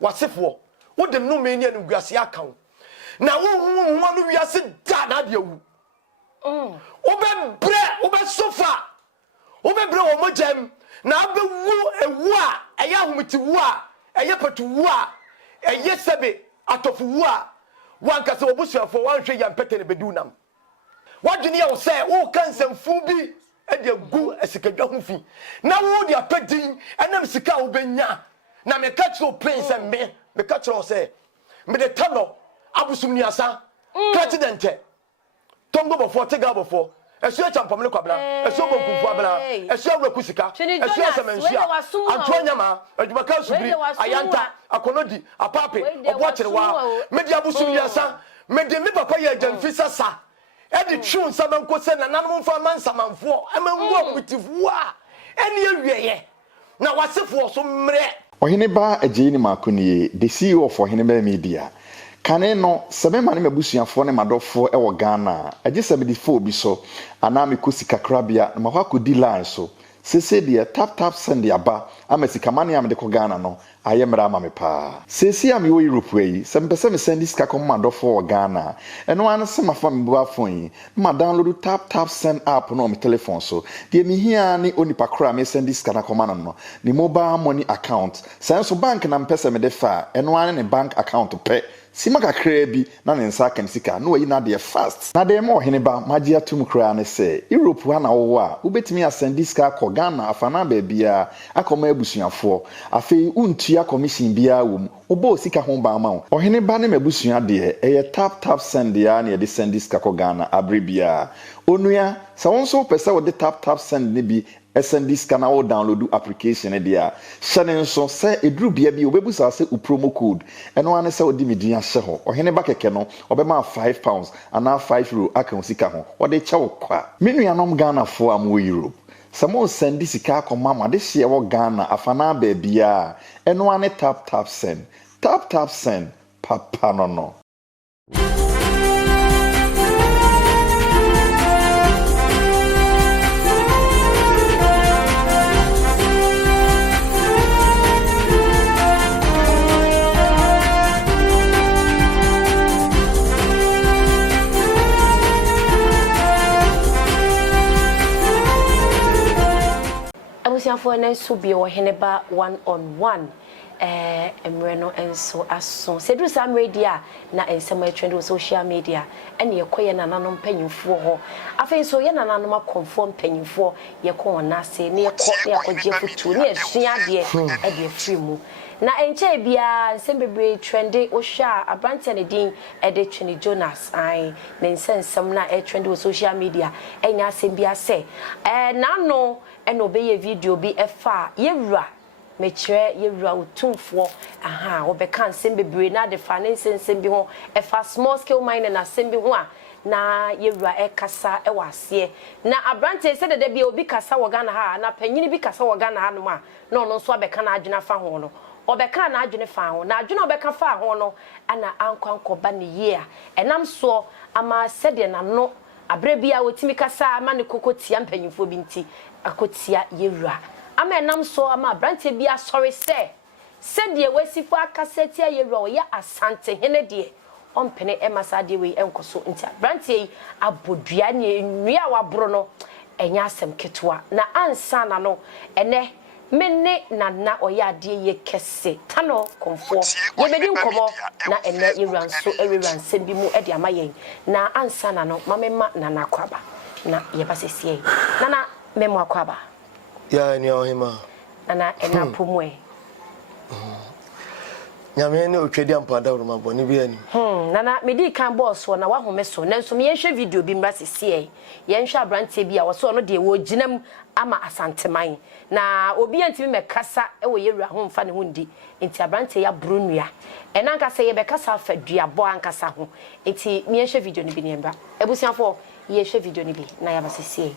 wasefo wo de no me ne guase aka wo na wo no wiase da na de wu wo be sofa wo be bre wo mogem na be wu ewu a eya homiti wu a eye patu wu a eye sebe atofu wu a wanka se obusuafo wanhwe ya mpete ne bedunam wadwene ye wo se wo kansamfu bi e de gu esikadwa ho fi na wo de apadin enam sika wo benya na me ka tro prince me ka tro se me de tano abusum ni asa president tongo bofo tega bofo esu champom le kwabla esu bonkunfu abla esu awraku sika esu asemensia antonyama adwumaka subiri ayanta akonodi apape obocherewa me de abusum ni asa me de me papa ye jamfisa sa e de twu nsamanko se na nanom fa mansamanfo amangu akutifu a ene awieye na wasefo so mre Ohene ba agyeini makoni the CEO of Ohene ba media kane no sebema ne mabusuafo ne madofo e wo Ghana agye 74 bi so ana me kosika krabia na mahwakodi line so sese de tap send aba amasika mane am de ko Ghana no ayemra ma me pa sese am yo Europe yi sempese me send sika ko madofo wo Ghana eno an se mafa me bu afon yi ma download tap send app no me telephone so de me hia ni onipa kra me send sika na koma no ni mobile money account senso bank na mpese me de fa eno an ne bank account pe Sima kakra bi na ne nsa kan sika no yi na de fast na de mo Ohene ba magia tum kra ne se Europe ha na wo a ubetimi asend sika ko Ghana afana ba bia akoma abusuafo afei untua commission bia wo obo sika ho ba ma wo Ohene ba ne mabusua de eye tap send ya na de send sika ko Ghana abrebia onua sa wonso pesa wo de tap send ne bi SND scanner or download application dia shane nso se eduru bia bi obebusa se promo code eno ane se odi medin ahye ho Ohene ba keke no obema £5 ana €5 aka sika ho ode chewo kwa menuanom Ghana fo am wo Europe samo send sika akoma ma de hye wo Ghana afana ba bia eno ane tap send papa no for an subio Ohene ba 1-on-1 emreno enso aso sedu sam radio na ensema trend on social media ene yekoye nananom panyimfo ho afen so ye nananom akonfo panyimfo yeko na ase ne yakogye futu ne esua de e de free mu na enche bia nsembebe trendy ohwa abrante ne din e de Twini Jonas ai ne nsensem na e trend on social media enya asem bia se na no eno be video bi efa yewura mechire yewura otumfo aha obeka nsem bebre na de fa ne nsensem bi ho efa small scale mining na nsem bi ho a na yewura ekasa ewase na abrante se de bia obi kasa wo Ghana ha na panyini bi kasa wo Ghana ha no ma no no nso abeka na adwena fa ho no obeka na adwene fa ho na adwene obeka fa ho no ana ankwankoba ne ye a enam so ama sede na no abre bia wotimi kasa ama ne kokotia mpanyimfo bi nti akotia yewura ama enam so ama brante bia sorry se de wasifu akasetia yewura o ya asante hene de ompene emasa de we enkoso nti brante yi abodua ne nwia wabro no enya asem ketwa na ansa na no ene menne na oya de ye kese tano konfo ye bedi nkomo na ene yewura nso ewura nsem bi mu e de amayen na ansa na no mamema na kwaba na ye basesie na memo akwaba ya ni ohima ana ena pomwe nyame ne otwedi ampada woro maboni bi ani nana medi kan boss wo na wa home so nanso me yenhwe video bi mra sesie yenhwe abrante bi a wo so no de wo ginam ama asanteman na obi antimi mekasa e wo yewura ho mfa ne ho ndi enti abrante ya brunua ena nkasa ye bekasa afadua bo ankasa ho enti me yenhwe video ni bi ne mbra ebusiafo ye hwe video ni bi na ya basesie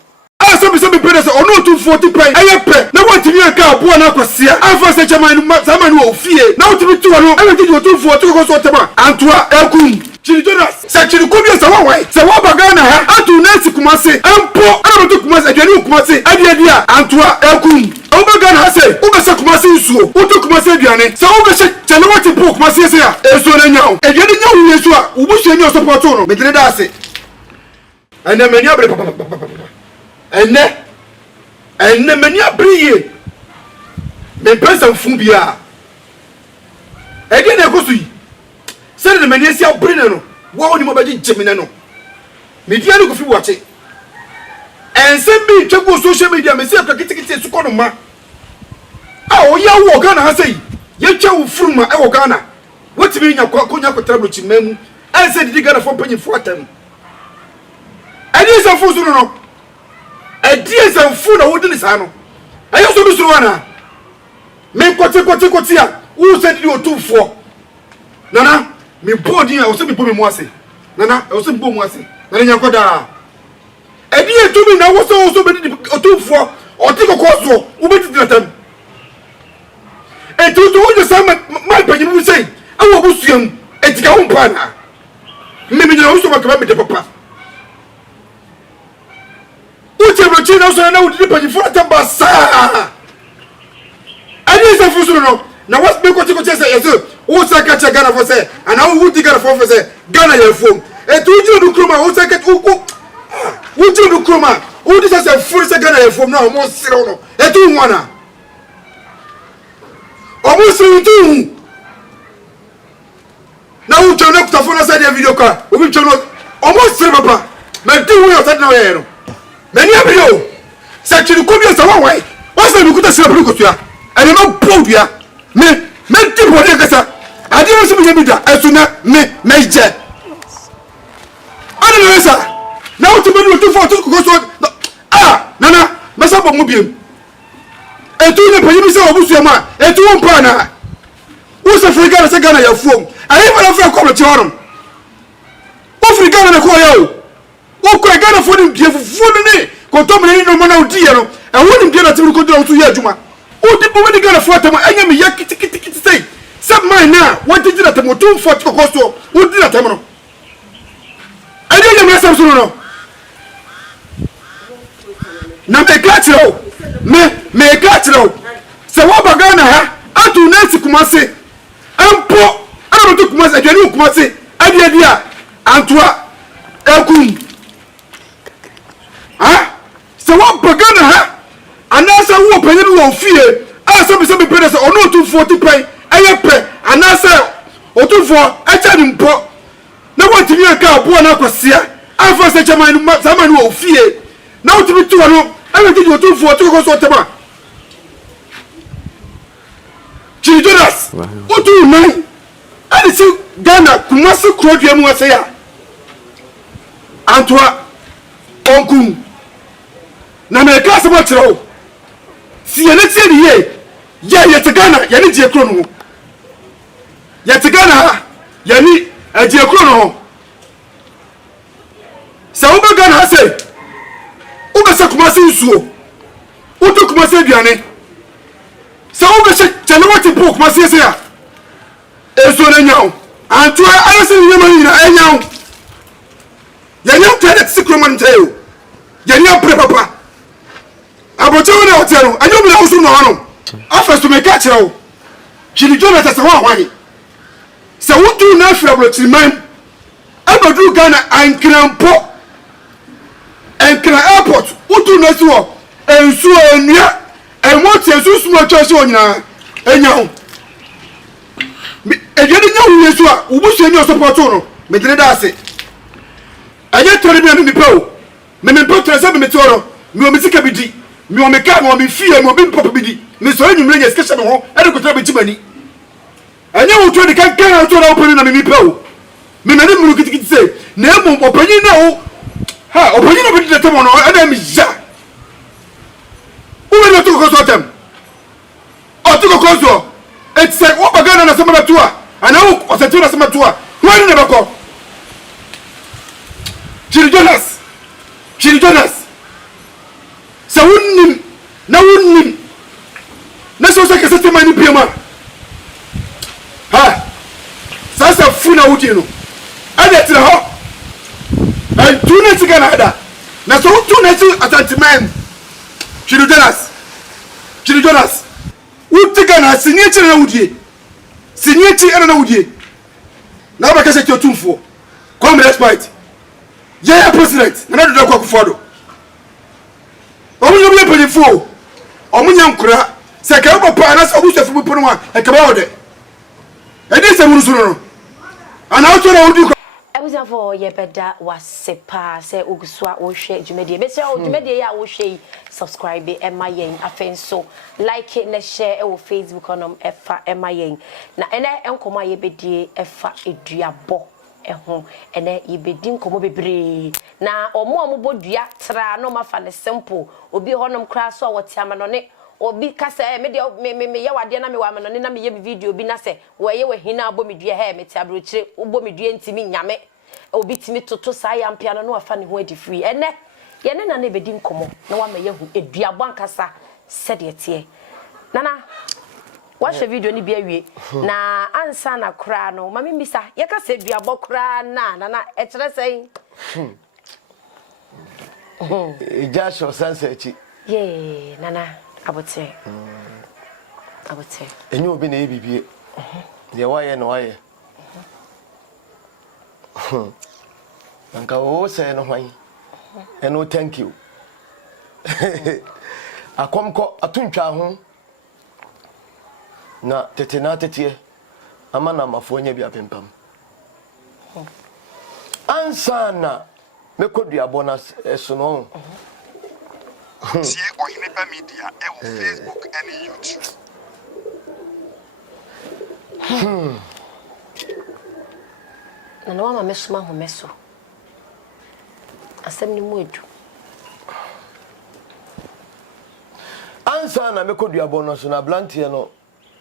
some brothers or no 240 pay ayepe na what you ka abo na kwasia afa se chaman zaman wo fie na otimi tu no e ti 240 ko so tema antoa ekum Twini Jonas se Twini ko bi se wo wai se wo baga na ha atu na si kuma se empo ana to kumase aduane kumase adia antoa ekum oba Ghana ha say ubese kumase nsuo uto kumase aduane se ubese chele wati po kumase se a ensuo na nyawo aduane nyawo yesu a ubusu enyo support no medine da ase ene mani abre papa ene mani abre ye me pesa mfu bia ege na ekosu yi se ne mani esi abre ne no wo oni mo baji jemine no media no ko fi wache ensem bi twego social media me se akakitikiti su kono ma a o ya wo Ghana ha sei ye twa wo furuma e wo Ghana wotimi nya konya kotrablo chimemu ense didi Ghana fo panyi fo atam adi se fu sunu no adi se fu na wodi ni sa no ayo so bi sunu wana me kote a wo se didi otufo nana me bodi a wo se me bo me mu ase nana wo se bo mu ase nana nya koda edi etumi na wo so be didi otufo oti kokoso wo be didi latam etutu wo je sama mai panyi mu sei awo busuam etika ho mpana mmemi na wo so makaba me de papa uche na so na wudi panyi fo atamba sa ani se fu so no na was be ko say yeso wo sa ka che Ghana fo say ana wo wudi Ghana fo say Ghana ya fom etu uji do kroma wo sa ka uji do kroma wo di say fu say Ghana ya fom na o mo sire no etu nwana o mo sire tu na wo twa na kutafo na say video ka o bi twa no o mo sire papa me ti wo yo say na ye no many abio se chiri kobi sa wa se mi kuta sira ko tua ene ma bobia me ti bodi kasa adi no se mi bida esuna me je ani no sa na o ti be no to for to ko so nana me sa bo mu biem etu ne panyi mi se obusu ma etu won pa na wo se Africa se Ghana ya fuom ayi fa Africa ko ti horom Africa na ko ya o ko Ghana for them dia fufu ne ko to me ni no mana odi ye no e woni dia na timi ko dira so ye adwuma odi bo me Ghana for tam anya me ya kitikiti sei sab man na wodi dira tam o 240 ko so odi dira tam no anya me me sam so no na me katro me katro se wo ba Ghana ha atu na si kumase ampo ana to kumase adwani kumase adia antoa ekum se wo bagana ha anasa wo panyi wo fie asa be se be pede se ono to 40 pen eye pe anasa otufo acha ni mpo na wo timi aka abo na kwasia afa se chaman zaman wo fie na wo timi tu no ebe ti otufo to ko so tema Jonas otu nai ani si Ghana kumasi krodua mu ase ya Antoa onkum na me ka se bo kire si ye ne tie ye ye te Ghana ye ne die kro no ye te Ghana ye ni die kro no se wo be Ghana se wo be se kumasi nsuo wo to kumasi aduane se wo be se chele wati po kumasi se ya eso na nyawo Antoa arasi ni ma nyina enyawo yanya tele sikroman tayo yanya pre papa abocho na hotelo anyo bi na usu no hono afasto me ka kire wo chiri Jonathan se wa hwani se wudu na afrablo chiriman abadu Ghana ankrampo enkra airport wudu na si wo ensu enua emoti ensu mo chose onyina enyawo ejeni nyawo yesu a ubusu enyo support no me dire da ase aye tori bi mi pewo me potro se me toro mi o mi sika bidi mi o me ka mi o mi fie mi o bi pop bidi mi so enwumre nya sketch me ho e de kotra be timani anye wo to de kan kan to na opani na mi pewo me na ni mu kitikiti se na emu opani na wo ha opani na bidi de temo no e na mi ja o me to ko so tem o to ko so et se wo bagana na sama tua ana wo o se tua na sama tua wani ne bako Chiri Jonas sa wunnim na so se kese tema ni biema ha sasa funa wudi no ade tira ho an tuna tika na ada na so tu na si asantiman Chidi Jonas utiga na sinye chire na wudie sinye chi ana na wudie na ba kase ti otumfo come respect yeah president na do da kwa kufodo omunyo bi pelifo omunya nkura se ka papa na so busu fu pono a e ka ba wode e dey se muru no ana auto na wudi Ebuza for ye beda wasepa se ogusua wo hwe dwumedie be se o dwumedie ya wo hwe subscribe ema yen afenso like it na share e wo Facebook onom efa ema yen na ene enkomo ye bedie efa eduabo eho ene ye bedi nkomo bebre na omo bodua tra no mafa ne simple obi honom kra so wote amano ne obi kasa me de me ye wade na me wa amano ne na me ye video bi na se wo ye we hina abo medua he me ti abrochire ubo medua ntimi nyame obi timi toto sa ya mpia no afa ne ho adi free ene ye ne na bedi nkomo na wa me ye hu eduabo ankasa sede tie nana watch video ni bia wie na ansa na kra no mama mbisa ye ka se eduabo kra na e kire sei Joshua Sansechi ye nana abote enyo obi na ebibie ye waye no waye nka o se no hwan eno thank you akomko atuntwa ho na tete na tete ama na mafo nya bi apempam ansa na mekodua bonus eso no Sie Ohiniba Media Facebook and YouTube. na wa mama mesoma ho meso asem ni mu edu ansa na mekodua bonus na blantie no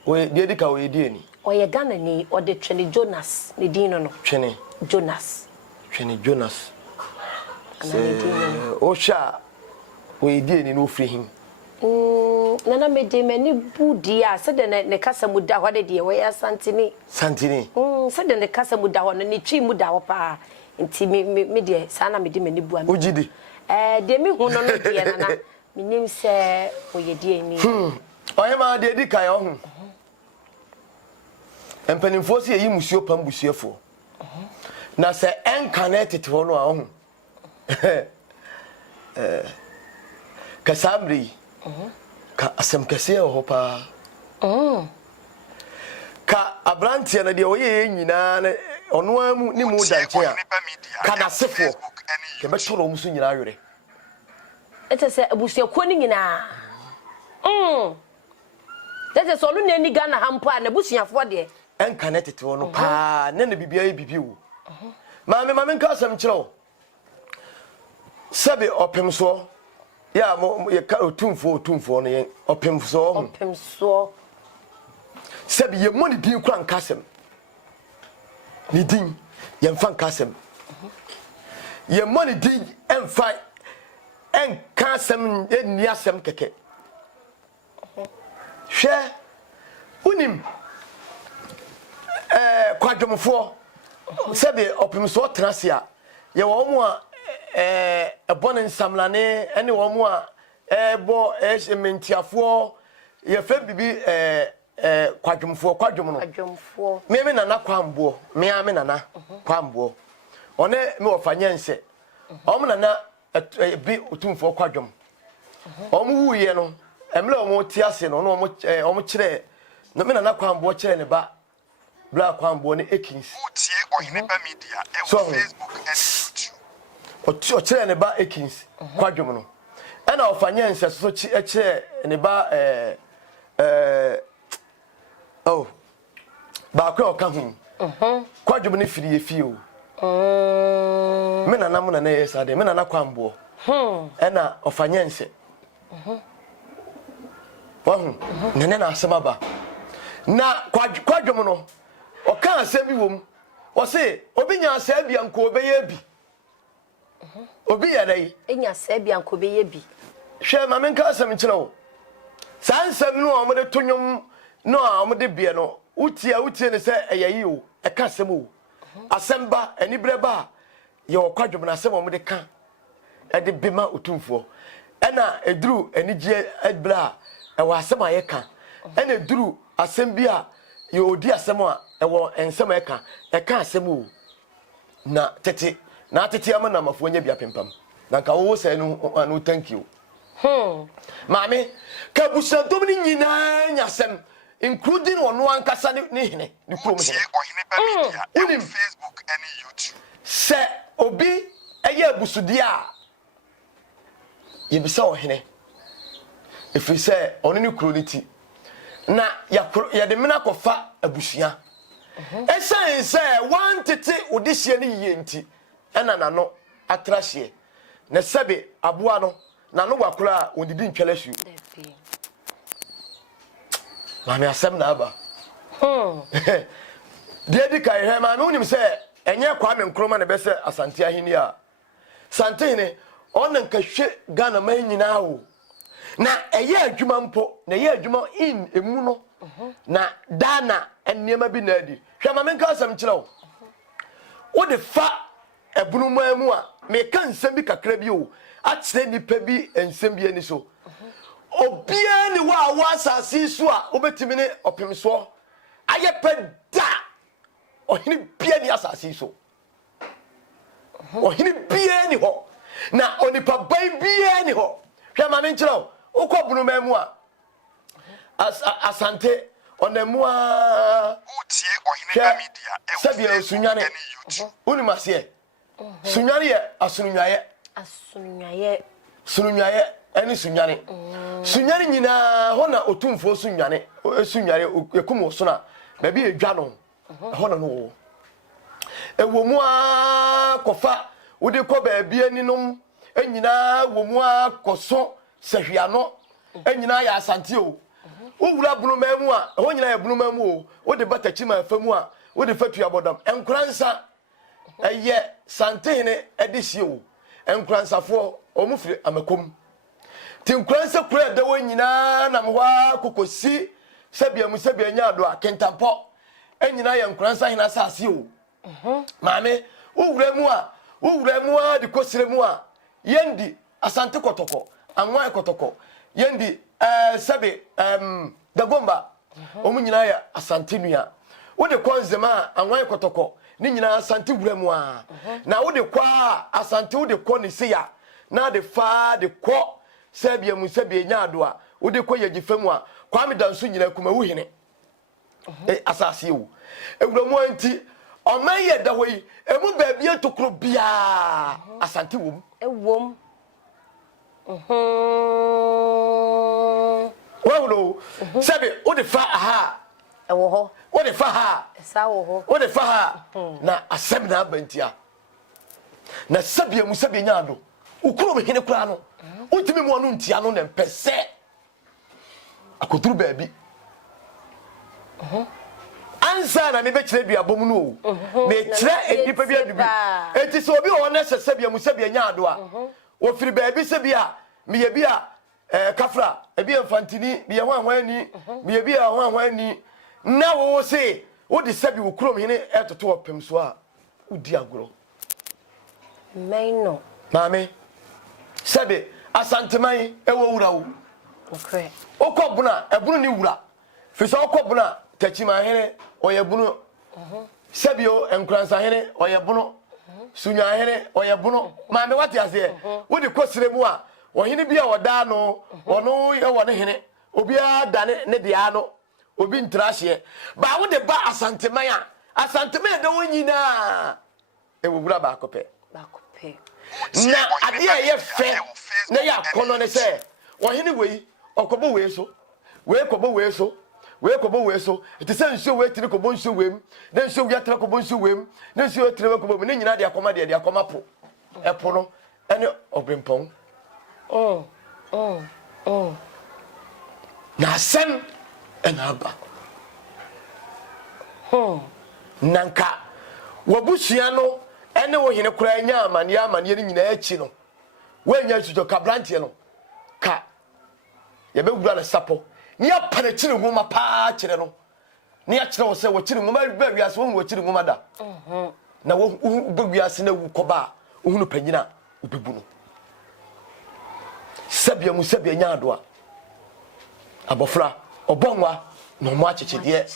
we dedika we die ni oye Ghana ni ode twene Jonas ne din no twene Jonas o sha we die ni no free him nana me de mani budia se de ne kasa mu da hode de we santini se de ne kasa mu da ho no ne twi mu da ho pa nti me de sana me de mani bu am ojidi de me hu no no de nana minim se oye de ni oye ma de di kai ohun empanimfo se yi musuo pam busuefo na se enconnected ho no ahun kasamri ka asem kese ho pa ka abrantie na de oye nyina na ono amu ni mu danche a ka na sefo ke betoro musu nyina awere etese abusuako ni nyina tete so no na ni Ghana hampo a na busuafo de enconnected ho no pa na na bibia bibi wo mame nka asem kire sabe opemso ya mo ye ka otumfo no ye opemso sabe ye mo ni din kura nkasem ni din ye mfa nkasem ye mo ni din emfa enkasem ni asem keke hwe unim kwadwomfo sabe opemso trasia ye wo mo a ebon nsamlane ene wo mu a ebo ementiafo ye fe bibi kwadwomfo me nana kwambo me nana kwambo one me ofanyense om nana bi otumfo kwadwom om wuye no emle om tiase no om kire no me nana kwambo kire ne ba bla kwambo ne ekins Sie Ohiniba Media Facebook and YouTube. Ochire ne ba ekins kwadwom no ena ofanyense so chi ekire ne ba ba kwa oka hu kwadwom ne firi efi o me nana mo na yes ade me nana kwambo ena ofanyense wahu nene na asema ba na kwadwom no oka asem bi wom o se obi nya asem bia nko obeye bi obi yare enya asem bia nko obeye bi hwe ma menka asem kire o sansem no o mo de tonwom no a mo de bia no utie ne se eyayi o eka asem o asem ba ani breba ye o kwadwom na asem o mo de ka de bema otumfo ena eduru enigye ebla ewa asem ayeka ena eduru asem bi a ye odi asem a ewo ensem eka asem o na tete ama na mafo nya bia pempam na nka wo se no thank you mami ka busadom ni nyina nya asem including ono ankasa ni hene ni krom hene Facebook and YouTube se obi eye abusudi a yebisa ohene efi se ono ni kroniti na ya de mena kofa abusua esan se wan tete odihye ni yenti ena nano atrahye na sebe aboa no nano wakura odidi ntwelesu mami asem na aba de kai he mami unim se enye Kwame Nkrumah na bese Asante ahini a Sante ne on nka hwe Ghana man nyina wo na eye adwuma mpo na eye adwuma in emu no na dana eniema bi na adi hwe mami nka asem kire wo de fa ebunu mamu a me ka nsem bi kakra bi o akyere nipa bi ensem bi ani so obia ni wa asase so a obetimi ne opemso ayepeda ohini bia ni asase so ohini bia ni ho na onipa ban bia ni ho hwe ma me nkyerɛ ukobunu mamu a Asante onemu a utie ohini na media sabia sunyane unimase sunyane ye asunwaye ani sunyane sunyane nyina ho na otumfo sunyane ekumo so na ba bi edwa no ho na no ewo mu a kofa wode ko ba bi aninom enyina wo mu a koso sehwiano enyina ya Asante o wura bunu mamu a ho nyina ya bunu mamu o wode batachi ma afamu a wode fatu abodam enkransa eye Sante ne edihye o enkransafo omufiri amakom tinkransa kura da wanyina na mwa kokosi sabia nya ado akentampo enyina ya nkransa hina asase o maame wura mu a de kosire mu a yendi Asante kotoko anwa kotoko yendi sabe dagomba omunyina ya Asante nua wode konzema anwa kotoko ni nyina Asante wura mu a na wode kwa Asante wode ko ne seya na de fa de ko sabia nya ado a wode ko yagifamu a Kwame danso nyina kuma wuhene asase wo ewura mu anti omaye da hoyi emu baabia etokro bia Asante wom ewom wawulo sabe wode fa aha ewo ho wode fa ha esa wo ho wode fa ha na asem na abantia na sabia nya ado ukuro behene kura no utimi mu anu ntia no na mpese akoduru baabi ansa na me be kire dua bom no me kire edipa bi adubi enti so obi o na sabia nya ado a wo firi baabi sabia me ye bi a kafra ebi enfantini bi ye hwanhwani me ye bi a hwanhwani na wo se wo de sabi wo kuro hene etoto opem so a udi agoro maino mame sabi Asante man ewo wura wo okay okobuna ebunu ni wura fisa okobuna tachima hene oyebunu sabio enkransa hene oyebunu sunya hene oyebunu mame wati ase wodi kosire mu a ohene bia woda no ono ye wone hene obi adane ne dia no obi ntrahye ba wode ba Asante man a Asante man de wonyina ewo wura ba kope na ade a ye fe na ya kono ne se ohene wei okobo wei so wei kobo wei so iti se nsuo wei tiri kobo nsuo wei na nsuo wi atra kobo nsuo wei na nsuo tiri kobo me nyina de akoma de akoma po epo no ene obrempon na sem enaba nanka wabusua no ene wo hene kura nya amane ni nyina achi no wanya sujo kabrantie no ka ye be gura na sapo ni apana chiri ngoma pa kire no ni a kire wo se wo chiri ngoma ba wiase wo chiri ngoma da na wo be wiase na wu koba wo hunu panyina obebu no sebia mu sebia nyaado abofra obonwa no mo achechede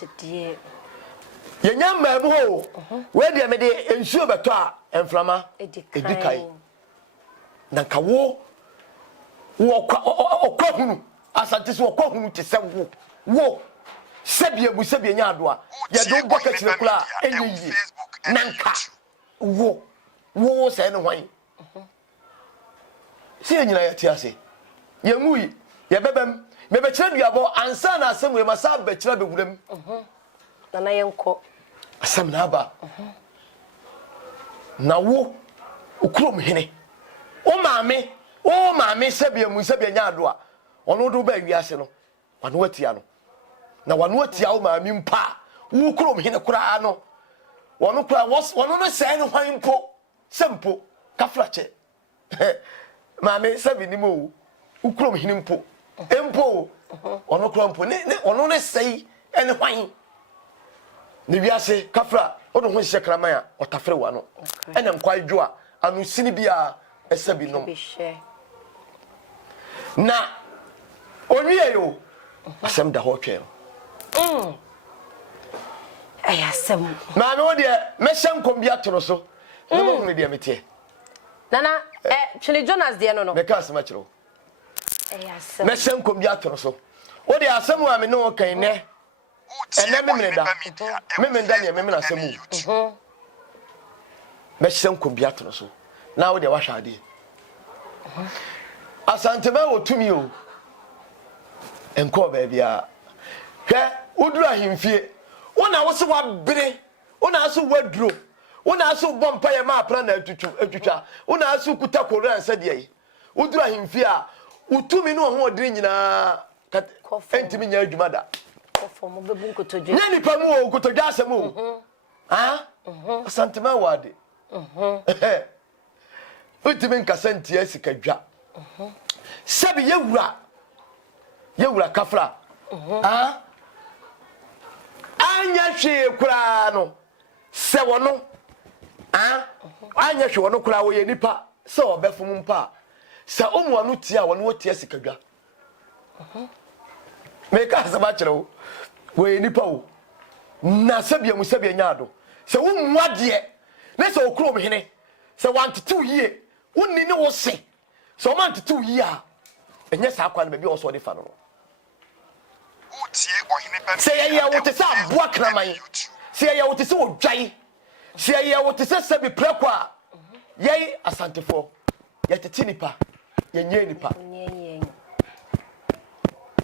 yenya mamu ho we de me de ensuo beto a enframa edikai na kawo wo hunu asante so wo hunu te se wo sebia bu sebia nyaado a ye do boka chire kula enyi nanka wo se ne hwan si enyina ya ti ase ye ngui ye bebem me be kire duabo ansa na asem we masa be kire be wuram na yenko asem na aba na wo ukrom hene o maame sebia mu sebia nyaado a ono do ba wiase no wano atia no na wano atia o maame mpa wo ukrom hene kura no wono kura wono no se ne hwan mpo sempo kafrache maame sebi ni mo ukrom hene mpo empo wono kura mpo ne wono ne sei ene hwan ne wiase kafra wono ho hye kraman a otafre wa no ene nkwai dwo a anu sini bia esebi no na onwie yo asem da ho twe ayasem maame wo de me hyem kombia toro so ne mo hunu de metie nana Chile Jonas de no me ka asema kiro ayasem me hyem kombia toro so wo de asem wa me no kan ne ene me mreda me menda ne me na asemu me hyem kombia toro so na wo de wa hwade asante ma wo tumi o enko ba bia hwe udura himfie wona wo se wa bere wona aso waduro wona aso bompa ye ma apra na atwitwa wona aso kuta koran sa de yi udura himfie a utumi no ho odiri nyina entimi nya adwuma da kofo mo bebu nkotodwe nya nipa mu o nkotodwe asem o asante ma wade utimi nkasanti asikadwa sabi yewura kafra anya hwe kura no se wono anya hwe wono kura wo ye nipa se obefum mpa se omu anu tia wono wotia sikadwa me ka se ba kire wo ye nipa wo na sabia mu sabia nyaado se wo muade ne se okrom hene se wantetu yie wonni ne wo se so man tetu yie a enye sa akwa ne be o so de fa no say ya wote sa boa kraman say ya wote se odwan say ya wote se sabi prakwa yei asantefo ya tete nipa ya nye nipa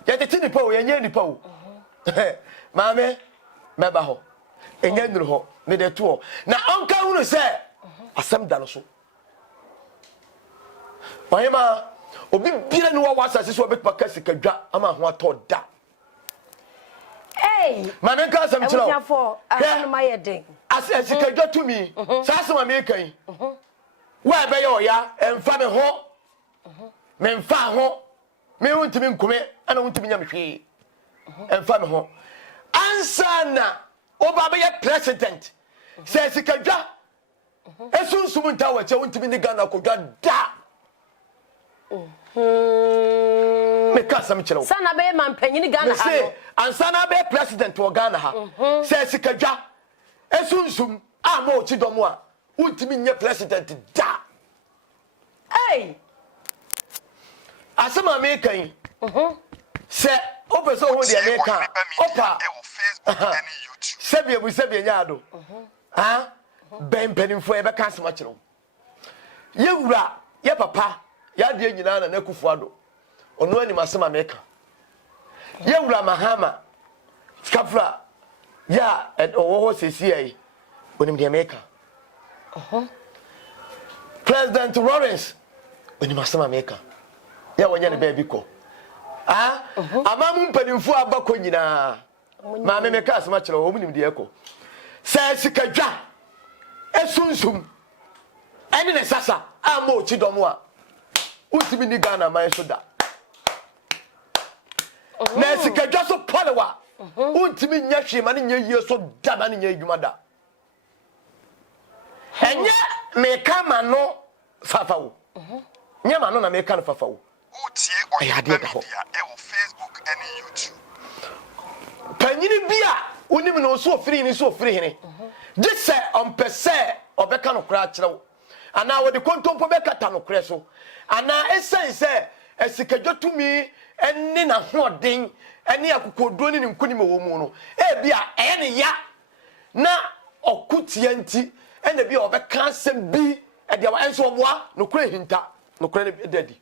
ya tete nipa o ya nye nipa o maame meba ho enya nduru ho me de to na onka hunu se asem da no so oyema obi bira ni wa wasa se so obetuma kasikadwa ama ho atoda hey maame ka asem kiro afo ahanu mayeden asikadwa tumi sase ma me kan wa be yo ya emfa me ho me mfa ho me wontimi nkume ana wontimi nya me hwe emfa me ho ansana oba be president se asikadwa esunsum nta wa che wontimi ni Ghana kodwa da me ka asem kiro sana be man panyini Ghana ha no ansana be president wo Ghana ha se asikadwa esunsum ama ochi domo a wontimi nya president da hey asema me kan se opeso ho de me kan opa sebia nyaado ben penimfo e be kan asema kiro ye wura ye papa ya de nyina na nakufu ado ono ani masema me kan ye wura mahama skafra ya owo sesi ai onim de me kan President Lawrence oni masema me kan ya wonya ne baby ko amamu mpanimfo abako nyina ma me ka asema kiro omunim de eko se sikadwa esunsum ene ne sasa ama ochi domo a utimi ni Ghana man so da na sikadwa so polewa utimi nya hwe ma ne nya yie so da ma ne nya adwuma da enye me ka ma no fafawo nya ma no na me ka no fafawo ɛyɛ adeɛ da hɔ panyini bi a wonim no so ofiri ni so ofiri hene gye sɛ ɔmpɛ sɛ ɔbɛka no koraa kyerɛ wo anaa wɔde kontompo bɛkata no korɛ so anaa ɛsɛn sɛ asikadwotumi ɛne n'ahoɔden ɛne akokoduro ne ne nkonim wɔ mu no ebi a ɛyɛ ne ya na ɔkutia nti ɛna bi a ɔbɛka asɛm bi ɛdeɛ wa ɛnso ɔboa no kora hinta no kora ne dadi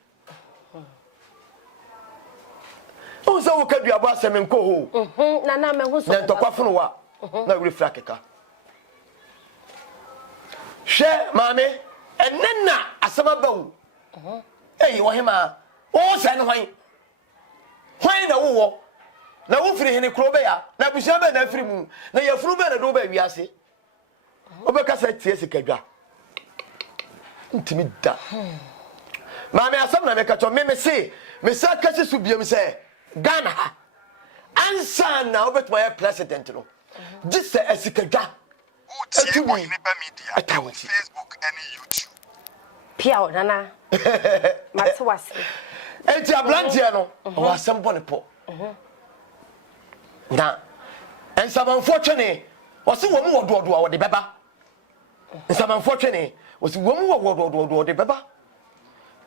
unsa wo kaduabo asɛm nko ho na me ho so na ntɔkwafo no wa na wuri fra keka hwɛ maame ɛnenna asɛm abawo ei wɔhema wo sɛ no hwan na wowɔ na wo firi hene kro be ya na busua be na firi mu na yafuru be na do ba wiase obeka sa tie sikadwa ntimi da maame asɛm na meka to me se me sa kasi su biem sɛ Ghana ha ansa na obetuma ya president no gise asikadwa atumi atawo Facebook and YouTube pia nana mate wase enti abrantie no wa asɛm bɔ ne po na ensamanfo twene wose wo mu wododo a wode beba ensamanfo twene wose wo mu wododo wode beba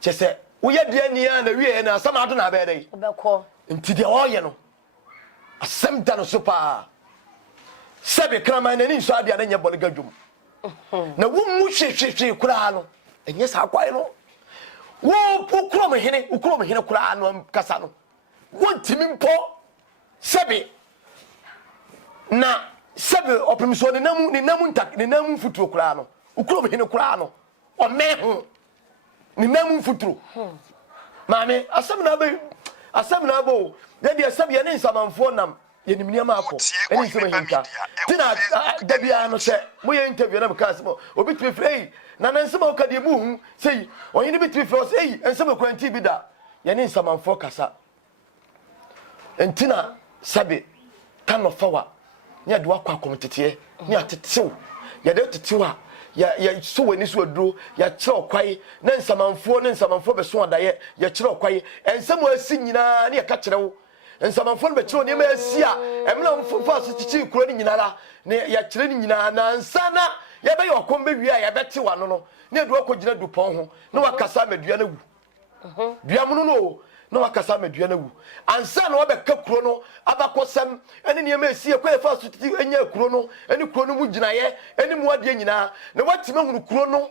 kyese wo ye de ania na wie na asɛm ado na abɛɛ dai obekɔ nti de ɔyɛ no asɛm da no so pa sɛbe kraman na ni nso ade na nya bɔlega dwom na wo mu hwehwehwe kura no enye sa kwae no wo ukrom hene kura no kasa no wo ntimi mpo sɛbe na sɛbe opemso ne namu futuro kura no ukrom hene kura no o me ho ne namu futuro maame asɛm na bo de asɛm ye ne nsamanfo nam ye nimniam akɔ ene nsɛm hinta tina dabia no sɛ mo ye interview na meka asɛm obi twe frei na nsɛm o ka de mu hu sei ɔyene bi twe frei sei nsɛm kwanti bi da ye ne nsamanfo kasa entina sɛbe tano fawa nya de wakɔ akometete nya tetew ya de tetew a ya so wani so aduro ya kyerɛ kwai na nsamanfo be so adaye ya kyerɛ kwai ensɛm asi nyina na ya ka kyerɛ wo nsamanfo no be kyerɛ ne ma asi a emna mfofa so kyikyiri kuro ni nyina la ne ya kyerɛ ni nyina na nsana ya be yɛ ɔkɔm be wi a ya bɛte wano no na edu akɔgyina dupɔn ho na wakasa madua na wu dua mu no na wakasa madua na wu ansa na wabɛka kuro no abakɔsɛm ɛne nneɛma esi ekɔ efa so titi enya kuro no ɛne kuro no mu gyinaye ɛne mu adeɛ nyinaa na watime hunu kuro no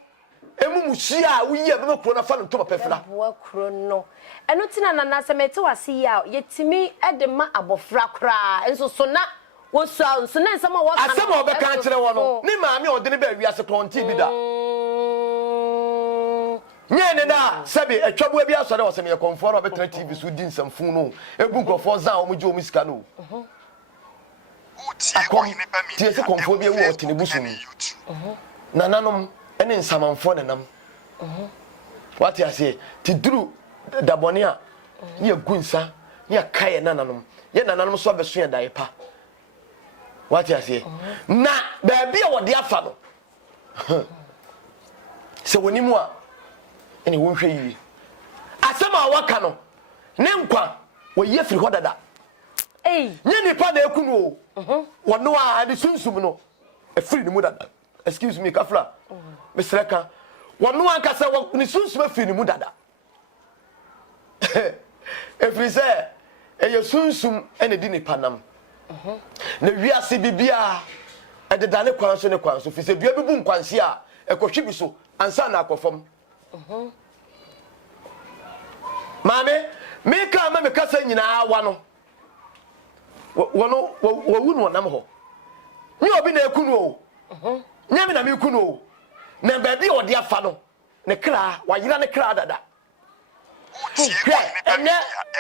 emu muhyia a wuyi abɛma kuro na fa no ntoma pɛfla wa kuro no ɛno tina na nasɛmete wase yi a yɛtimi ɛde ma abɔfra kraa enso so na wosua nso na nsɛm a wɔka asɛm a wɔbɛka kyerɛ wɔ no ne maame a ɔde ne ba wiase kɔnti bi da nyene da sɛbe atwabua bi asɔre wɔsɛm yɛ kɔnfo na ɔbɛtena TV so di nsɛmfun no ebu nkrɔfo za a wɔgye wɔn sika no akɔm tie sɛ kɔnfo bi ewu ɔtene busum nananom ɛne nsamanfo nanam wate ase ti duru dabɔne a ne yɛ gunsa ne yɛ kae nananom so abɛso yɛ dae pa wate ase na baabi a wɔde afa no sɛ wɔnimu a ene wo hwɛ yi asɛm a waka no ne nkwa wɔyɛ firi hɔ dada nye nipa na eku no wɔno a de sunsum no afiri ne mu dada excuse me kafra mesreka wɔno a kasa ne sunsum afiri ne mu dada efiri sɛ ɛyɛ sunsum ene di nipa nam na wiase bibia ɛdeda ne kwan so fi sɛ dua bi bu nkwanse a ɛkɔhwe bi so ansa na akɔfam maame me ka ma me kasa nyinaa wa no wono wo no nam ho ni obi na eku no nya me na me ku no na baabi odi afa no ne kra wa yira ne kra dada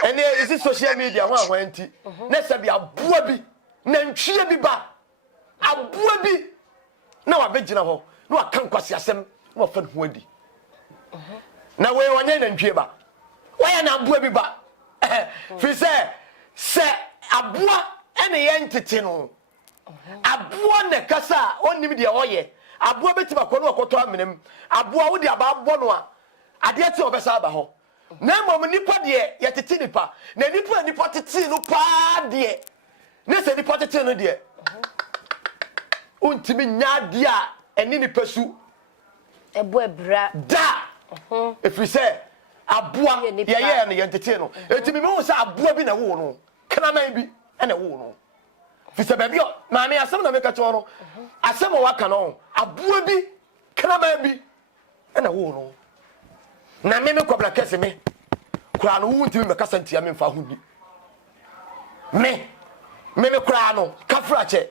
ene isi social media ho ahwan nti na sabi aboa bi na ntwie bi ba aboa bi na wa begina ho na wa kan kwase asem na wa fa ho adi na we wanye na ntwie ba waya na aboa bi ba fi se aboa ene ye ntete no aboa ne kasa onnim de oye aboa beti ba ko no okoto amenem aboa wo de aba abɔ no a ade ate obesa aba ho na mom nipa de ye tete nipa na nipa tete no pa de ne se nipa tete no de untimi nya de a eni nipa su ebo ebra da efiri se aboa ye no ye tete no etimi me wo se aboa bi na wo no kraman bi ene wo no fi se baby maame asem na meka cho no asem wa ka no aboa bi kraman bi ene wo no na me kobra kese me kura no wu ntimi me kasa ntia me mfa ho ni me kura no kafra che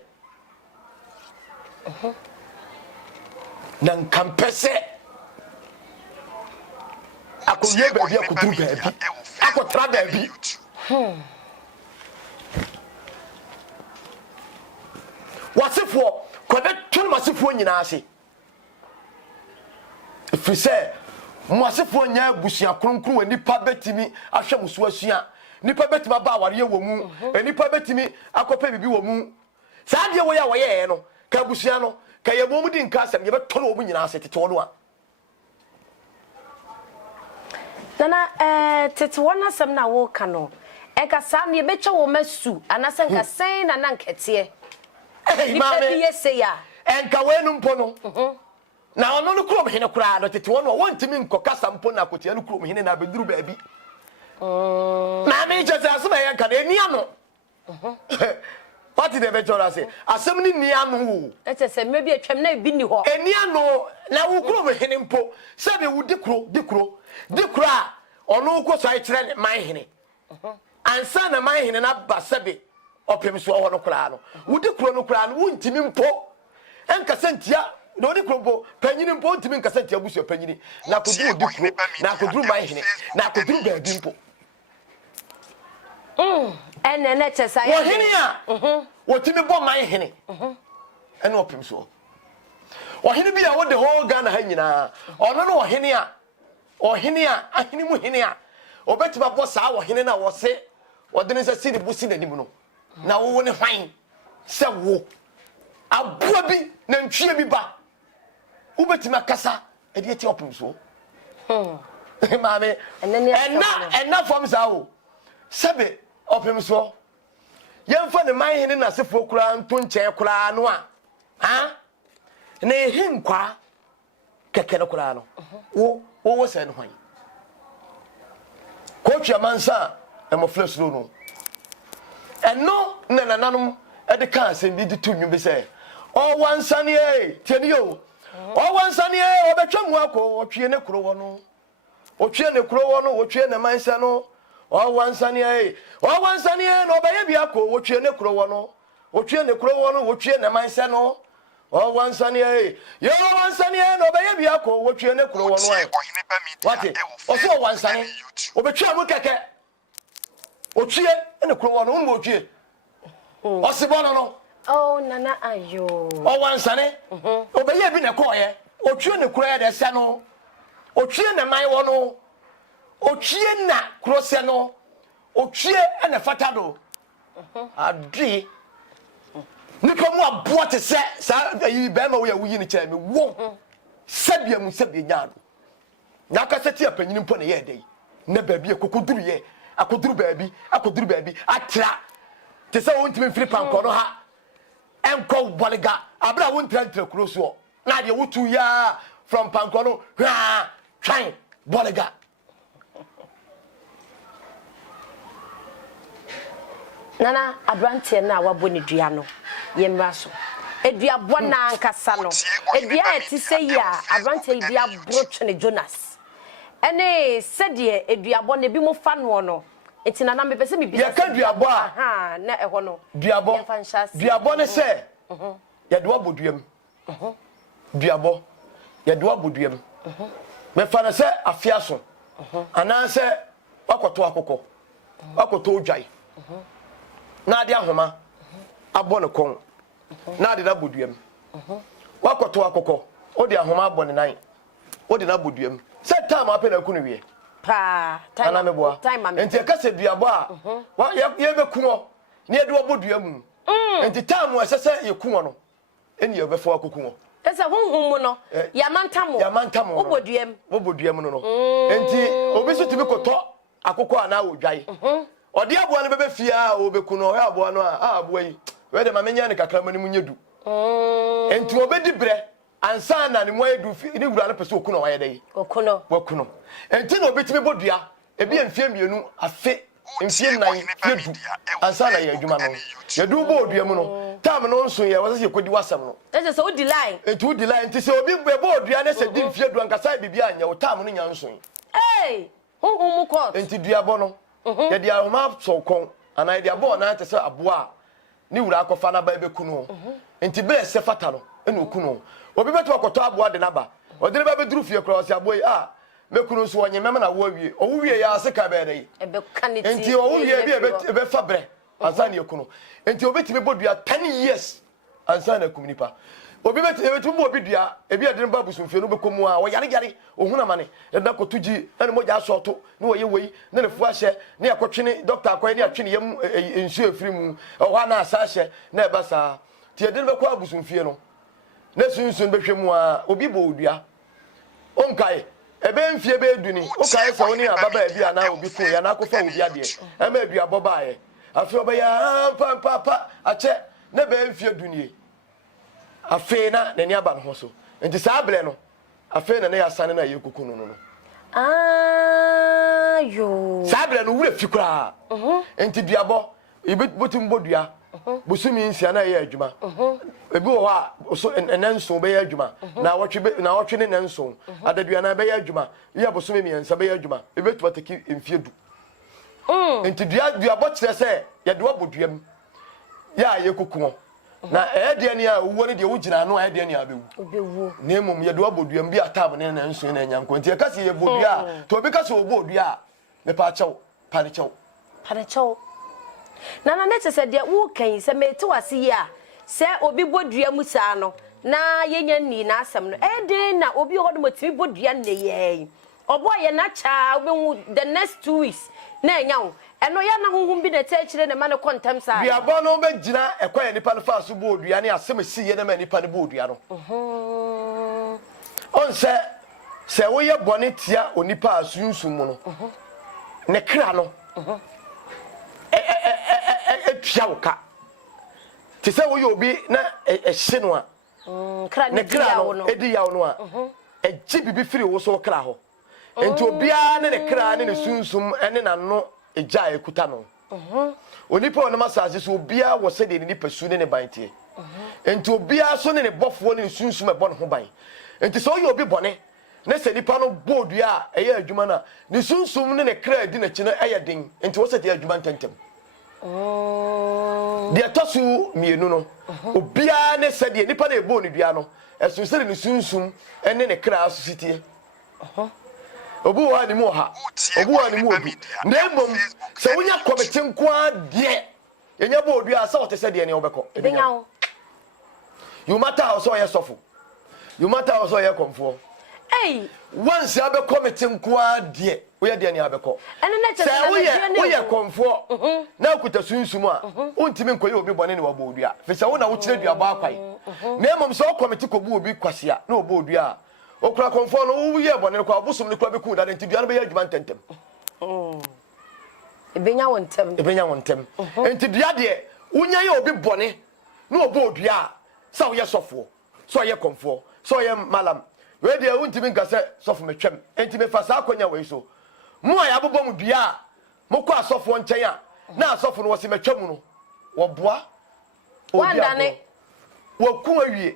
nan kampese akoye baby akuduru baby akotra baby wasifo kobe tun masifo nyina ase ifise mwasifo nya busia kronkron wa nipa betimi ahwe muso asua nipa betimi ba aware wo mu nipa betimi akopa bibi wo mu saa de wo ya wo ye no ka busia no ka ye mo mu di nka asem ye betoro wo mu nyina ase tete wono a nana tete wona asem na wo ka no e ka sa me betwa wo masu anase nka sen na nkete mama bi yese ya enka wenu mpo no na ono no kuro hene kura no tete wono wontimi nkokasa mpo na kotia no kuro hene na beduru baabi na me je asema ye nka eni ano Party de bejola say asem ni ni anu wo ete se me bi atwam na bi ni ho eni anu na wo kuro hene mpo se be wo di kuro a ono ko so ai kire man hene ansa na man hene na ba sebe opem so wo no kura no wo di kuro no kura no wontimi mpo enka sentia na odi krompo panyini mpo ntimi nkasa ntia busu panyini na koduru di kuro na koduru man hene na koduru baabi mpo ene chesa wo hene a wotimi bo man hene ene opim so wo hene bi a wo de ho Ghana ha nyina ono no wo hene a ahene mu hene a obetima bo saa wo hene na wo se wo de ne se sidi busi na nimu no na wo ne hwan se wo aboa bi na ntwie bi ba ubetima kasa e de ti opim so maame enna form sa o sebe opim so yemfa ne man hene na sefo kura nto nchen kura no a ha na ehinkwa keke no kura no wo se no hwan coach amansa e mo flesh no enno na nananom e de kan se bi de tunyu bi se o wansane e tieni yo o wansane e obetwa mu akọ otwe ne kuro wo no otwe ne kuro wo no otwe ne mansa no o wansane e no obaye bi akọ otwe ne kuro wo no otwe ne kuro wo no otwe ne mansa no o wansane e yo wansane e no obaye bi akọ otwe ne kuro wo no wate o so wansane obetwa mu keke otwe ne kuro wo no mo otwe o se bono no oh nana ayo o wansane obaye bi ne koye otwe ne kuro ya de se no otwe ne man wo no otwe na kuro se no otwe ene fatado adi nipa mu aboa te se sa yi be ma wo ya wuyi ni che me wo sabia mu sabia nyaado na ka seti apanyini mpo ne ye dai na baabi akokoduru ye akoduru baabi atra te se won timi firi panko no ha enko boliga abra won trantra kuro so na de wutu ya from panko no ha twan boliga nana abrante na wabo ne dua no yemra so edua bona ankasa no edua eti se ya abrante edua brocho ne Jonas ene sede edua bona bi mo fa no no eti nana me pese me bi ya ka dua bo aha na eho no dua bo ne se ya dua boduam dua bo ya dua boduam me fa na se afia so ana se wakoto akoko wakoto odwai na de ahoma abo ne kon na de na boduam wakoto akoko o de ahoma abo ne nan o de na boduam se time apena ku ne wie pa time enti e ka se duabo a ye be kuo ne ye de oboduam enti time o sese ye kuo no eni ye be fo akokuo esa honhom no yamantamo oboduam no enti obi so timi koto akoko ana wodwae odi aboa no bebe fia obeku no aboa no aboa yi we de ma menya ne kakra mani munyedu enti obedi bre ansa na ne moyedu ni wura no pese okuno waye dai okuno enti na obetimi bodua ebi emfie mienu afe emfie nan yedu ansa na ye adwuma no yedu bodua mu no tam no nso ye wose kodi wasam no ese so odi line enti odi line enti se obi bodua ne se di mfie du ankasa bibia anya o tam no nya nso honhom court enti duabo no ye dia homa so kon ana ye dia bo na te se aboa ni wura akofa na ba beku no enti be se fata no ena oku no obi beto akoto aboa de naba odere ba beduru fie kro se aboa meku no so onye mema na wo wie owu wie ya ase ka be dey ebe kaneti enti owu wie bi ebe fa bre azani eku no enti obetime bodua 10 years azani eku nipa obi betime obi dua ebi ade ba busumfie no bekomu a wo yare ohuna mane na kotuji na moja asoto na wo ye wei na nefu ahye na yakotwene doctor akoye na atwene yam ensu afiri mu ho na asa ahye na eba sa ti ade be ko abusumfie no na sunsun behwemu a obi bo odua onkai ebe mfie be eduni okai se woni ababa ebi ana obi fo ya na akofa obi ade e ma edua bobae afi obeya papa ache na be mfie duni afi na nani aba no so enti sa abre no afi na ya sane na yekuku no yo sa abre no wure fikura enti duabo ibe botum bodua busumi nsia na ye adwuma ebi wo ha so enenso be ye adwuma na wotwe ne nenso adadua na be ye adwuma ya busumi miensa be ye adwuma ebetu ateki mfie du enti duabo kire se ye do aboduam ya yekuku na de ne a wo ne de wo gina no de ne abewu obewu na emom ye do aboduam bi atam ne nenso na nyanko enti ka se ye bodua to obi ka se obodua me pa chew pa chew na ne se de wo kan se meti wase ya se obi bodua mu saa no na yenya ni na asem no de na obi ho do motimi bodua ne ye obo ye na cha obewu the next 2 weeks na enya wo eno ya na honhom bi na techire ne ma ne kontam saa bia bo no be gina ekwa nipa no fa so bodua ne asem si ye na ma nipa ne bodua no on se wo ye bone tia onipa asunsun mu no ne kra no piawka ti se wo yobi na ehye no a kra ne yawo no edi yawo no a eji bibi firi wo so kra ho enti obia ne kra ne sunsum ene na no eja ekuta no onipa ono masaje so obia wo se de ni pasu ne bantie enti obia so ne bofo ne sunsum e bon ho ban enti so yobi bone ne se nipa no bodua eye adwuma na ne sunsum ne kra di na chi na eye den enti wo se de adwuma ntentem de atosu mienu no obia ne se de nipa na ebo ne dua no esun se ne sunsum ene ne kra asositie obu wa ni mu ha obu wa ni mu obi na emom se wonya komete nko ade yenya bodua asa wote se de ne obeko ebenyawo you matter how so ye sofo you matter how so ye komfo once abe komete nko ade oye de ne abeko ene na che oye komfo na kuta sunsum a untimi nkoye obi bone ne wabodua fe se wo na wo kire dua ba akwai na emom so komete kobu obi kwasea na obodua okura komfo no wo ye bone kwa busum ne kwa be ku da nti dua no be ye adwuma ntentem ebenya wontem nti dua de unya ye obi bone na obodua sa wo ye sofo so ye komfo so ye malam we de untimi nkase sofo metwem nti me fa sa akonya we so mo ya bobom dua mo kwa sofo nchen a na sofo no wo se metwem no wo boa obi abo wo ku awie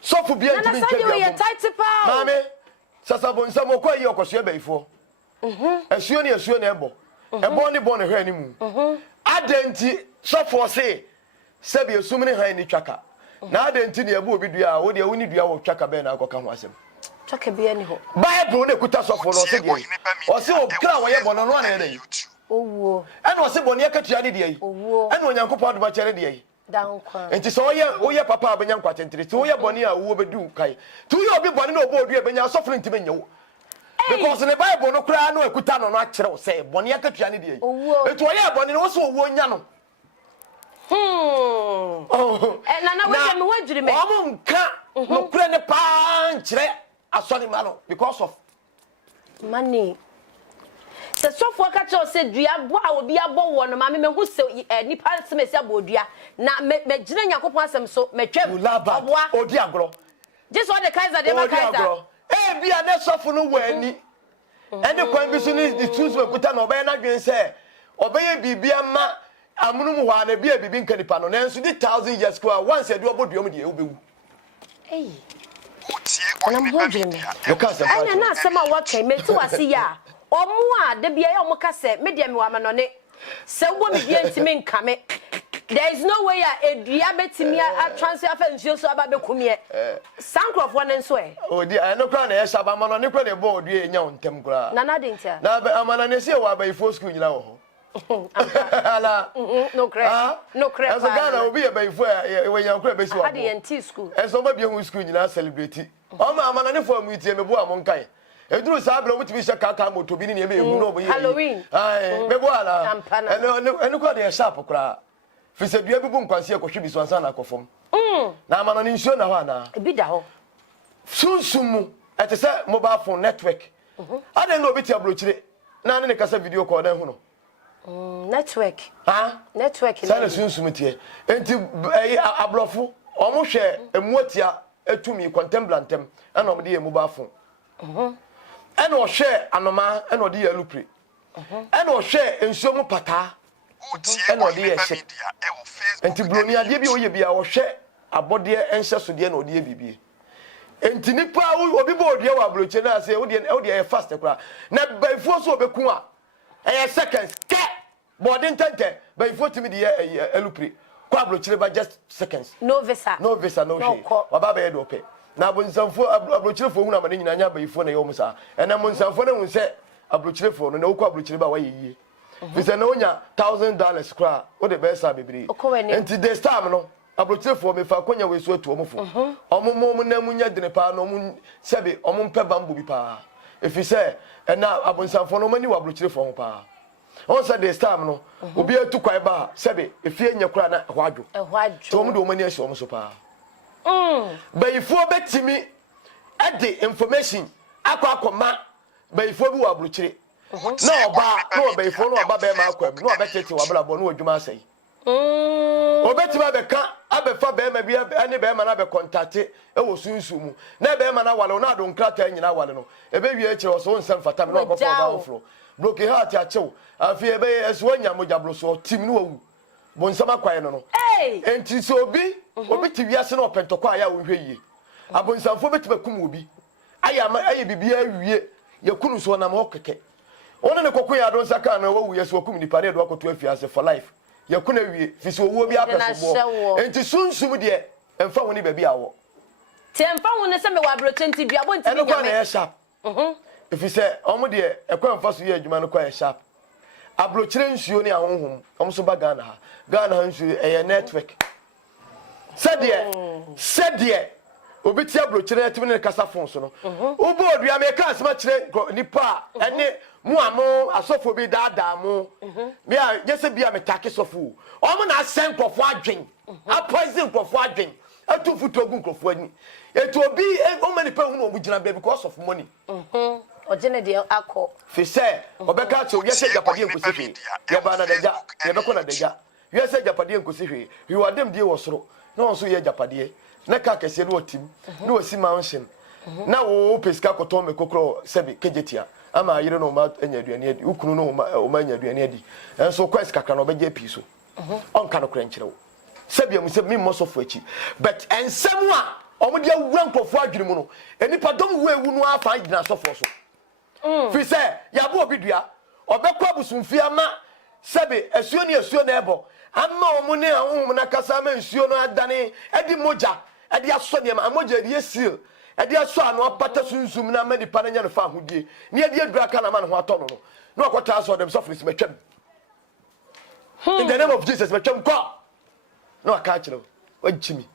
sofo bia ntimi nchen mame sasa bo nsam okwa yi okoso ebaifo asuo ne ebo ne bo ne hwa ni mu adenti sofo se bi esum ne han ni twaka na adenti ne ebo obi dua wo de woni dua wo twaka be na akoka ho asem twaka bia ni ho bible ne kuta sofo no se de o se o kra wo ye bo no no na ye owo ene o se bo ne akatua ne de yi ene onyankopɔ adoma kyere de yi dankwa enti so oye papa abenya nkwa tentere so oye bone a wo bedu kai tu ye obi bone na obo odu ebenya sofo ntime nyewo because the bible no kra no ekuta no no akere wo se bone akatua ne de yi etu oye bone no wo so owo nya no Nana we me wadwiri me. Nka no kure ne pa nkyere asori ma no because of money. Se sofo ka che o se dua bo a obi abo wo no ma me hu se nipa semesi abodua na me gina yakopon asem so me twem oboa odi agro just all the kaiser de ma kaiser bia ne sofo no wani ene kwan bi so ni the tools we kuta na obey na dwen se obey bibia ma amunum ho na bia bibi nka nipa no nenso di 1000 years kwa once e do obodua mu de e obewu eh I'm holding me. Anya na asema wa kai meti wasi ya. Omo a de bia ya omo ka se me de me wa manone. Se wo me bia ntimi nka me. There is no way edua betimi a transfer fa nsuo so aba bekumie. Sankrofo ne nso e. Odi no kra na ye shaba manone kra ne bo odua enya wontem kra. Na de ntia. Na amanane se wa ba ifo school nyina wo ho. Ala no crack no crack so Ghana obi e baifo we yan kra be si wa had the NT school so ma bia hu school nyina celebrate o ma amanane fo amu tie mebu amon kai eduru sa abra mutimi she kaka moto bi ni e be hu no bo ye Halloween ai mebu ala eno ko de sharp kra fi se dua bibu nkwanse e kohwe bi so ansa na akofom na amanane nsuo na ho ana e bi da ho sunsumu ete se mobile phone network ade no obi ti abrochire na ne kasa video call dan hu no network network sana sunsumtie enti ablofo omo hwe emuatia etumi contemplantem ana omo de mobile phone ana o hwe anoma ana o de alupre ana o hwe ensuo mu pata ana o de hye enti broni ade bi o ye bia o hwe abode enhye so de na o de bibie enti nipa obi bo odie wa abroche na ase o de fast kra na baifo so obeku a seconds ke boarding tente by 40 me the elupri kwa abrochire ba just seconds no visa no she waba be do pe na abonsanfo abrochire fo hu na mane nyina nya bayifo na yom sa ena monsanfo na hu se abrochire fo no na okwa abrochire ba wa yeye visa na onya $1,000 kra o de be sa bebiri enti this time no abrochire fo me fa konya we so atu omfo ommo na munya dene pa no mu sebe ommo mpe bambu bi pa efise ena abonsanfo no mani wa abrochire fo ho pa on said this time no obi atu kwai ba sebe efie nya kura na hwadwo so mu de o mani ahye o so pa bayifo betimi ade information akoma bayifo bi wa abrochire na oba no bayifo no oba be ma akwam no obetete wa blabo no odwuma asai obetima be ka abefa be ma bia ane be ma na be contact e wo sunsu mu na be ma na wale na do nkrata nyina wale no ebe wie e kire so nsem fata me no okofa ba oflo broke heart a chew afi ebe eso anya moja bloso tim no wu bon sama kwae no no enti so obi ti wiase na opentokwa ya wo hweye abonsamfo betima kum obi aye bibia wie yakunu so na ma okeke ona ne kokko ya don saka na wo yeso kum ni pare do akoto afiase for life yakuna wie fisi owo bi apeso enti sunsum de emfa woni ba bi awo ti emfa woni se me wa abroche nti dua bo nti bi nya me e sharp ifise omo de ekwa mfa so ye adwuma no kwa e sharp abrochire nsuo ni ahonhom omo so ba Ghana nsuo e network sedie obi ti abrochire atimi ne kasa phone so no obo odua me ka asema kire nipa ene mu amo asofo bi daada mu bia yese bia me take sofo omo na send krofo adwen a poison krofo adwen atu futu ogun krofo ani etu obi o mani pa hu no omu gina because of money ojene de akọ fi se obeka cho yese japade enkosi hwe ye ba na daga ye beko na daga yese japade enkosi hwe wi wadem die wo soro na won so ye japade na ka kese no otim na osi mansion na wo pesika koton me kokro sebi kejetia ama yire no ma anya aduane adi ukunu no ma anya aduane adi enso kwes kakra no beje piso onka no kra nkirewo sebi amu se mi mosofo achi but ensemu a omode awura nkofo adwene mu no enipa dom wo ewu no afa gina sofo so fi se yabo obidua obekwa busumfi ama sebi esuo ni esuo na ebo amma omune ahum na kasa ma nsuo no adane edi moja edi aso ne ma moja edi seal edi aso anu apata sunsum na ma nipa na nya no fa ahodie ne edi adura ka na ma no ho ato no no akota aso dem sofris metwam in the name of Jesus metwam ko no aka kire wagimi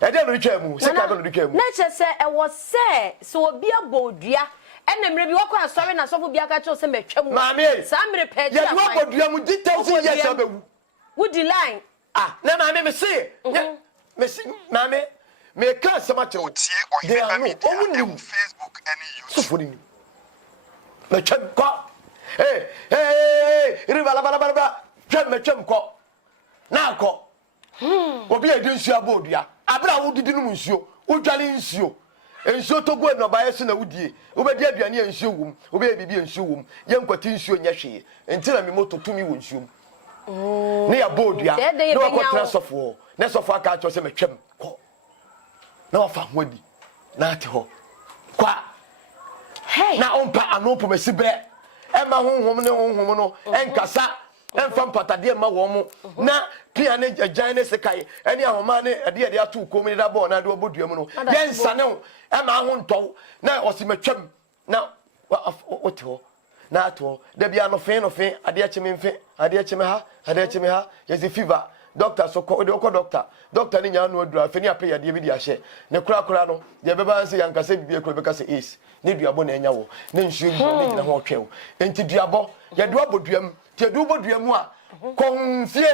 edi no twam mu se ka no twam mu na che se e wo se so obi abodua ene mre bi wakọ asori na sofo bi aka che se metwam maame sa mre page ya do abodua mu 10,000 years abewu would the line ah na maame me se me se maame me ka sama kire they are no omu Facebook any so for ni me twem ko iri bala twem ko na ko obi edi nsuo abodua abra wo didi no nsuo udwale nsuo ensuo to go no bae se na wudie obedi aduane ensuo wum obi bibi ensuo wum ye nkwati nsuo nya hwee entira me moto tumi wo nsuo ne ya bodua no akotra sofo ne sofo aka cho se metwem ko na wafa hodi na ate ho kwa na ompa anopo mesibre ema honhom ne honhom no enkasa emfa mpatade ma wo mo na pia ne agyan ne sekai ene ahoma ne ade atu kom ne da bo na de obodua mu no yensa ne ema ho ntow na osimetwem na oto na ato da bia no fe ade acheme mfe ade acheme ha yesi fever doctor so ko doctor ni nya no adura fe ni ape yade bi di ahye ne kura no ye beba nse yankasa bibie kura beka se is ne duabo na enya wo ne nsuo bi ne gina ho twɛw enti duabo ye du aboduam tie du boduam a konfie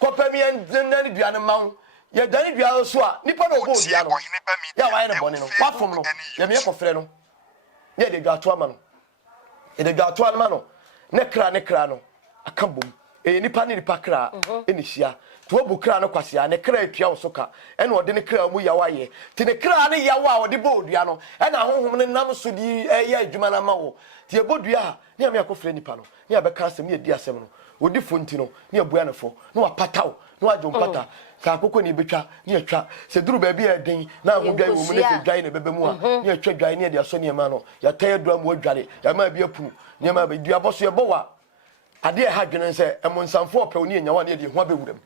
kopami na ne duane mawo ye dane dua so a nipa no bo dua no ya wa ye ne bone no wafom no ye me kofre no ye de duato ama no ye de duato ama no ne kra no akambom nipa ne nipa kra eni hia to obu kra no kwase ne kra atua osoka ene ode ne kra mu yawa ye ti ne kra ne yawa ode bo odua no ene ahonhom ne nam so di ye adwuma na ma wo ti ebodua ne am yakofre nipa no ne abeka asem ne edi asem no odi fonti no ne abua ne fo ne wapataw ne wajo mpata ka akoko ne betwa ne atwa se duru ba bia den na ahodwan wo mu ne se dwan ne bebe mu a ne atwa dwan ne de aso ne ma no ya taye dua mu adware ya ma bia punu ne ma be dua boso ye bowa ade ha dwene se emonsanfo ope oni enyawa ne de ho abewuram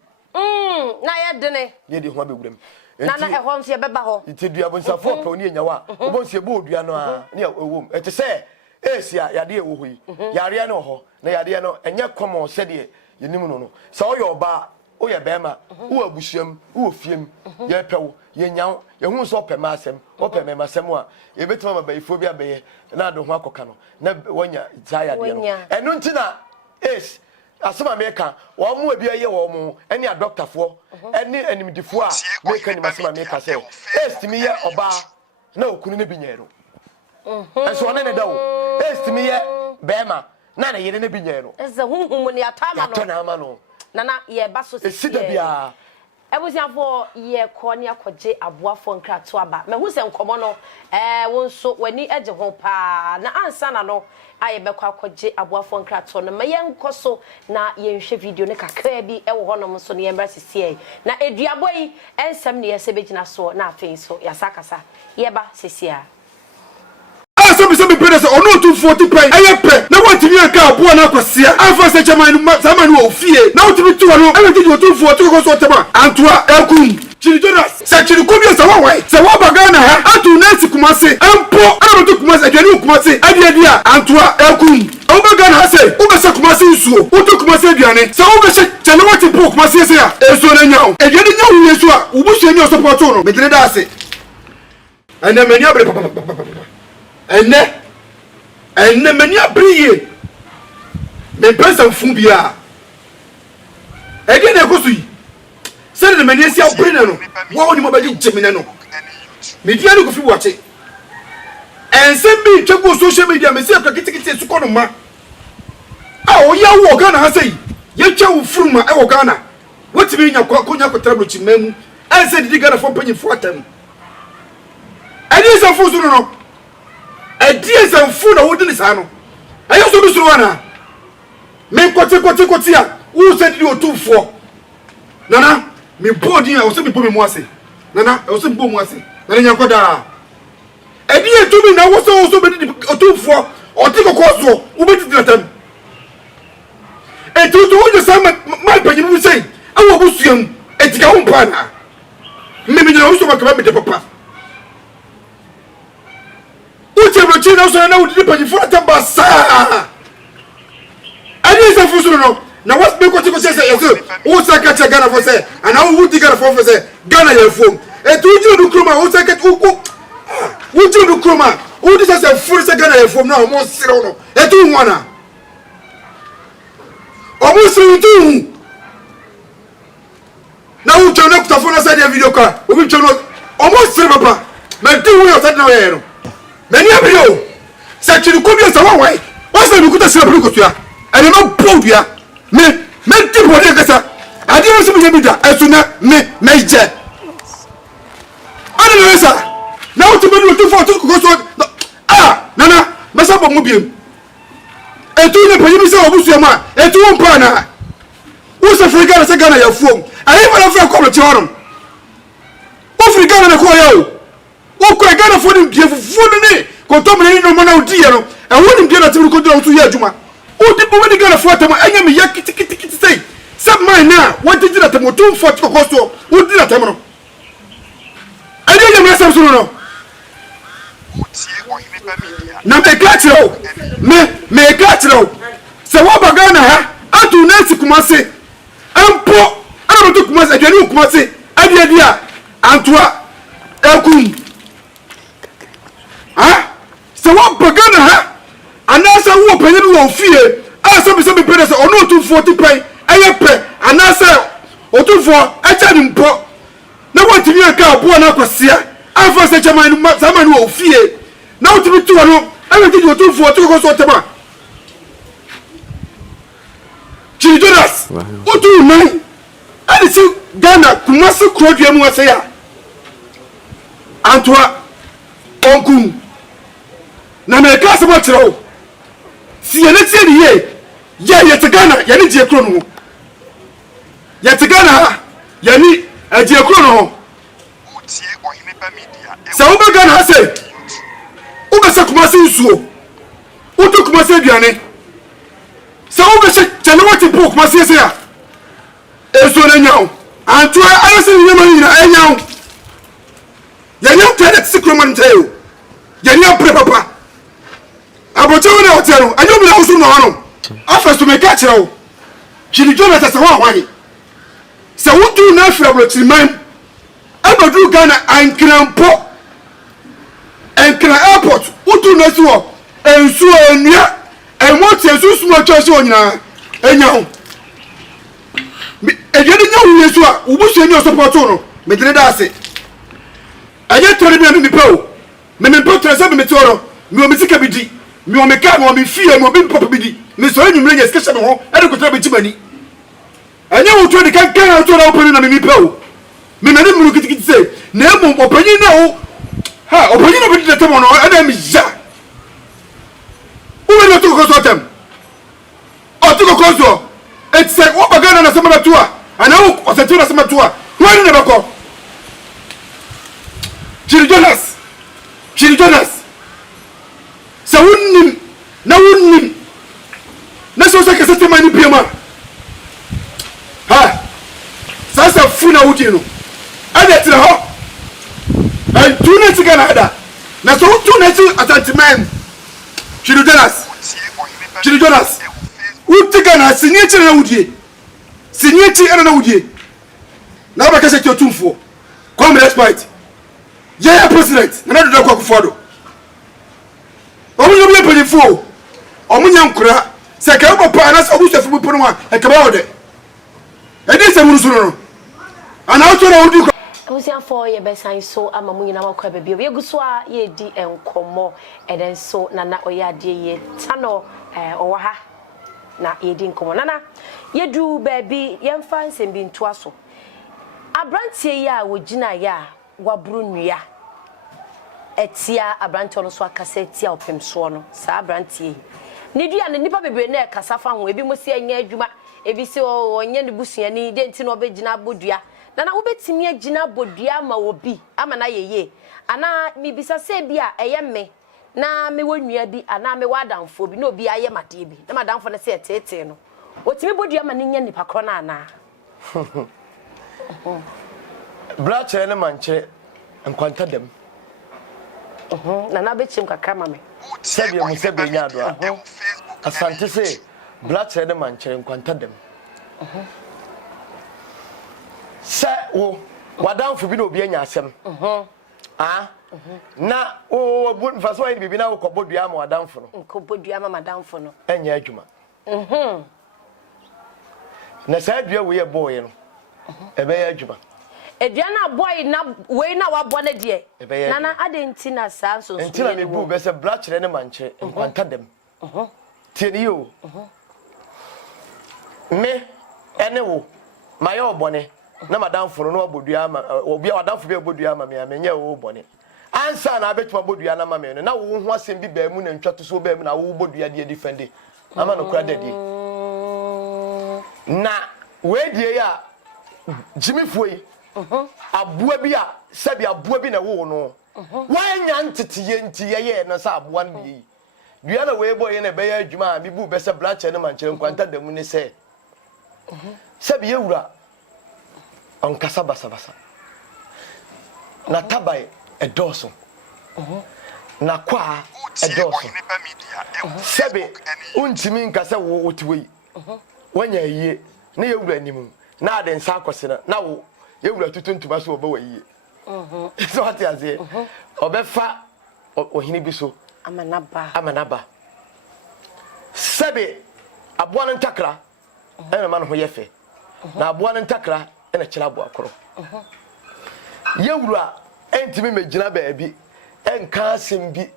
na ya dene ne de ho abewuram na ehom nse beba ho iti dua bonsafo ope oni enyawa obonse bo odua no a ne ewom ete se esia yade ewo hoyi yare no ho na yade no enye common se de yenim no se oyo ba oye bema wo abusuam wo fiem ye pewo ye nyawo ye hu so ope ma asem ope me masem a ye betima ma bayifo bi abeye na do ho akoka no na wonya za yade no enu ntina es asema meka wo mu abi aye wo mu ene a doctor fo ene animdifo a meka ni masema meka se estimi ye oba na okunu ne binyero enso one ne dawo estimi ye bema na yire ne binyero eze hunhum ne atama no na ama no nana ye baso esida bia ebusiafo ye ko ne akoje aboafo nkrato aba me hu se nkomo no wonso wani age ho pa na ansa na no aye bekọ akoje aboafo nkrato no me ye nkoso na ye nhwe video ne kakra bi ewo ho no so ne ye mbra sesie na eduabo yi ensem ne ye se begina so na afei so ya sakasa ye ba sesia so be pere se ono 240 pen aye pe na watimi aka abo na kwasia afa se chaman zaman wo fie na watimi tu no e ti 240 ko so tema antoa ekum chiri jonas se chiri ko bi se wa wai se wa baga na ha atu na si kumase empo ana to kumase adwani kumase ade a antoa ekum o baga na se o be se kumase nsuo o to kumase aduane se o be se chele wati po kumase se a eso na nyawo adwani nyawo yesu a wo bu se ni o support no me dire da se ene mani abre enne mani abriye me pesa fun bia ege na ekosu yi se ne mani esi abrina no wo oni mo baji jemina no media no ko fi wache ensem bi twego social media me se akwa kitikiti su kono ma a o ya wo Ghana ha sei ye twa wo furuma e wo Ghana wotimi nya kwa konya kwatra chimemu ense didi Ghana fo panyi fo atam eni se fu su no Ideas and food are holding this ano. I also do so one. Me kote a. Who said you 2-4? Nana, me body I also be put me mwase. Nana, I also be mwase. Nana nyankoda. Idea to me now also be 2-4 or take a course for. Who bet it them? And to the same my penny will say, I will see him at the umpana. Maybe you also come with the papa. Uche china so na wudi pa jifo atamba sa ani se fusu no na was me ko ti ko se yeso wo sa ka che Ghana for say ana wo wudi Ghana for say Ghana ye fom e tu ji do kroma wo sa ka wo ji do kroma wo di se furu se Ghana ye fom na mo sire no e tu nwana o mo sire tu na wo twa na kutafo na side video call obi twa no almost sere papa ma di wo yo side na we no mani abio sa chiri ko bi sa wa wai wa sa mi kuta sere pulu ko tua ene no podua me di body kasa ade wo so bi da esuna me je ana no sa na wo to be no to for to ko so nana masa bo mu biem etu ne panyi bi se obusu ma etu wo mpa na wo se Afrika se Ghana ya fuom ayi fara fra ko ti horom wo Afrika na ko ya wo ko Ghana fo ni bie fufu ni ko to me ni no mo na odi ye no e wo ni bie na ti ko do so ya adwuma wo di bo ni Ghana fo atam anya me ya kiti sei se man na wo di na tam to fo ti ko so wo di na tam no ayi ya me sam so no na me katro me katro se wo bagana ha atu nesi kumase ampo ana to kumase adwani kumase adia antwa ekun ha se wo bagana ha anasa wo panyin wo fie asa bi se be pede se ono to 40 pen eye pe anasa otufo acha ni mpo na wo timi aka abo na kwasia afa se chaman zaman wo fie na wo timi tuwa no ebe ti otufo to ko so tema Chiri Jonas otu man ani si Ghana Kumasi krodua mu ase ya Antwa onkun na me ka se mo kire si ye ne tie ni ye te Ghana ye ni je kro no ye te Ghana ye ni aje kro no otie ohine ba media se wo be Ghana se wo be se Kumasi nsuo wo to Kumasi aduane se wo be se chale what book ma se ya eso na nyawo anto ayese ni ma nyina enyawo ya nyam tele sikro man tayo ya nyam pre papa abocho na hotelo anyo bi na usu no hono afaso me ka kire wo Chiri Jonas se wa hwan se wo du na afrablo timan abadu Ghana ankrampo enkra airport wo du na si wo ensu enua enwo tie susu mo twese onyina enyawo ejeni nyawo yesu a ubusu eni support no medire da ase aye tori bi mi pewo me potre se me toro mi o mi sika bidi mi o me ka mi o mi fie mi o bi pop bidi mi so enwumre ye skesha me ho e de kotra be timani anya wo to de kan kan to na opani na mi pewo me na ni muru kitikiti se na emu opani na wo ha opani na bi de temo no e na mi ja wo me to ko so tem otuko kozo it's like what bagana na sema tua ana osatu na sema tua wani ne bako Chiri Jonas sa wunnim na so se kese tema ni biema ha sasa funa wudi no ada tira ho an tuna tika na ada na so tuna ti atantiman Chiri Jonas utika na sinyechi na wudie sinyechi na wudie na ba kase ti otumfo come respect yeah president na do kwa kufodo omunyo bi pelifo omunya nkura se ka papa na so obuso fu pono a e ka ba wode e dey se murusu no ana oto na wudi Usia for ye besan so ama mu nyina makwa ba bi ye guso a ye di enkomo eden so nana oyade ye tano owa ha na yedi nkomo nana yedu baby yemfa nsem nto aso abrantie ya wogina ya waburu nua etia abrantie no so akasa etia opemso no sa abrantie ne dua ne nipa bebre na kasa fa ho ebi mo se anya adwuma ebi se onye ne busuani de nti no obegina bodua nana wobetimi agina bodua ma obi ama na yeye ana mibisa se bia eyeme na me wonua bi ana me wadamfo bi na obi aye made bi na madamfo na se tete no otimi bodua ma ne nya nipa kro na ana bra chere ne manche enkwanta dem na be chim kakra ma me sebia mu sebia nya do asante se bra chere ne manche enkwanta dem se wo wadamfo bi na obi anya asem na o faso ayi bibi na wo kobodua ma wadamfo no kobodua ma madamfo no enya adwuma na sa dua wo ye boy no ebe ya adwuma Ediana boy na we na wabɔ ne de nana adenti na saa so enti na me bu be se bra kyerɛ ne mankyerɛ nkwanta dem tie ni yo me ene wo maye obɔne na madam foro no abodua ama obi a wadam fo bi abodua ama me amenye wo bɔne ansa na abetuma bodua na mama no na wo ho asɛm bi ba mu na ntwato so ba mu na wo bodua de defend ama no kura dadi na we die ya Jimmy foi aboa bi a sabi aboa bi na wo no wanya ntetiye ntiye ye na sa aboa no bi dua na we boy na be ya adwuma a bibu be se branch ne mankyere nkwanta da mu ne se sabi yewura onkasa basa na tabai edoso na kwa edoso sabi untimi nkasa wo otiwe wanya yie na yewura animu na ade nsa akosena na wo yewura tutuntuba so oba wayi so ati azie obefa ohini bi so amanaba sabe aboa no ntakra ena ma no ho yefe na aboa no ntakra ena kira aboa koro yewura entimi megina baabi enka asem bi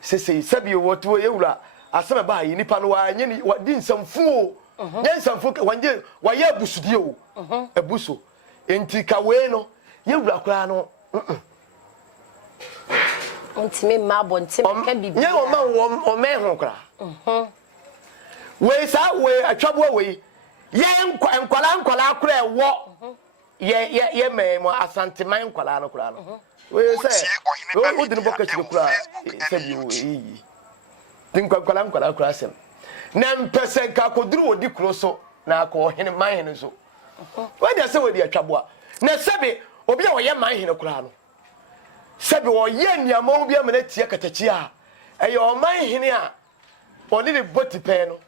sesei sabe woto yewura asema ba yi nipa no wa nye ni wadi nsamfu nye nsamfu wanje waye abusudie o abuso enti ka we no yewura kora no ontime mabo ntime ka bibi nye o me ho kora we sa we atwabo we ye nkwala kora ewo ye me mo asanteman nkwala no kora no we say o dinu bokati kora se bi o yi din nkwala kora sem na mpese ka koduru odi kuro so na ko hene man hene so we dey say we dey atwabo na sebe obi a woye man hene kora no sebe woye niamo obi a mena tie katachi a eye o man hene a oni ne boti pe no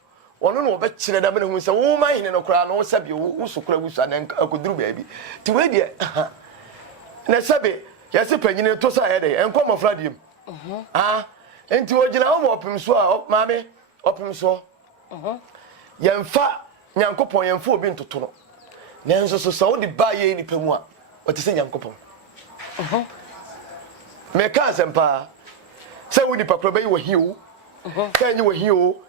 ono no be kire da mena hu se wo man hene no kora no sebe wo sokora wusa na akoduru baabi ti we dey na sebe yesi panyine to sa yede enko mofra diem enti ogina wo opim so a maame opim so yemfa nyankopon yemfa obi ntoto no nenso so so de ba ye ni pemu a o te se nyankopon me ka sempa se wo di pakro bayi wo hiu ka nyi wo hiu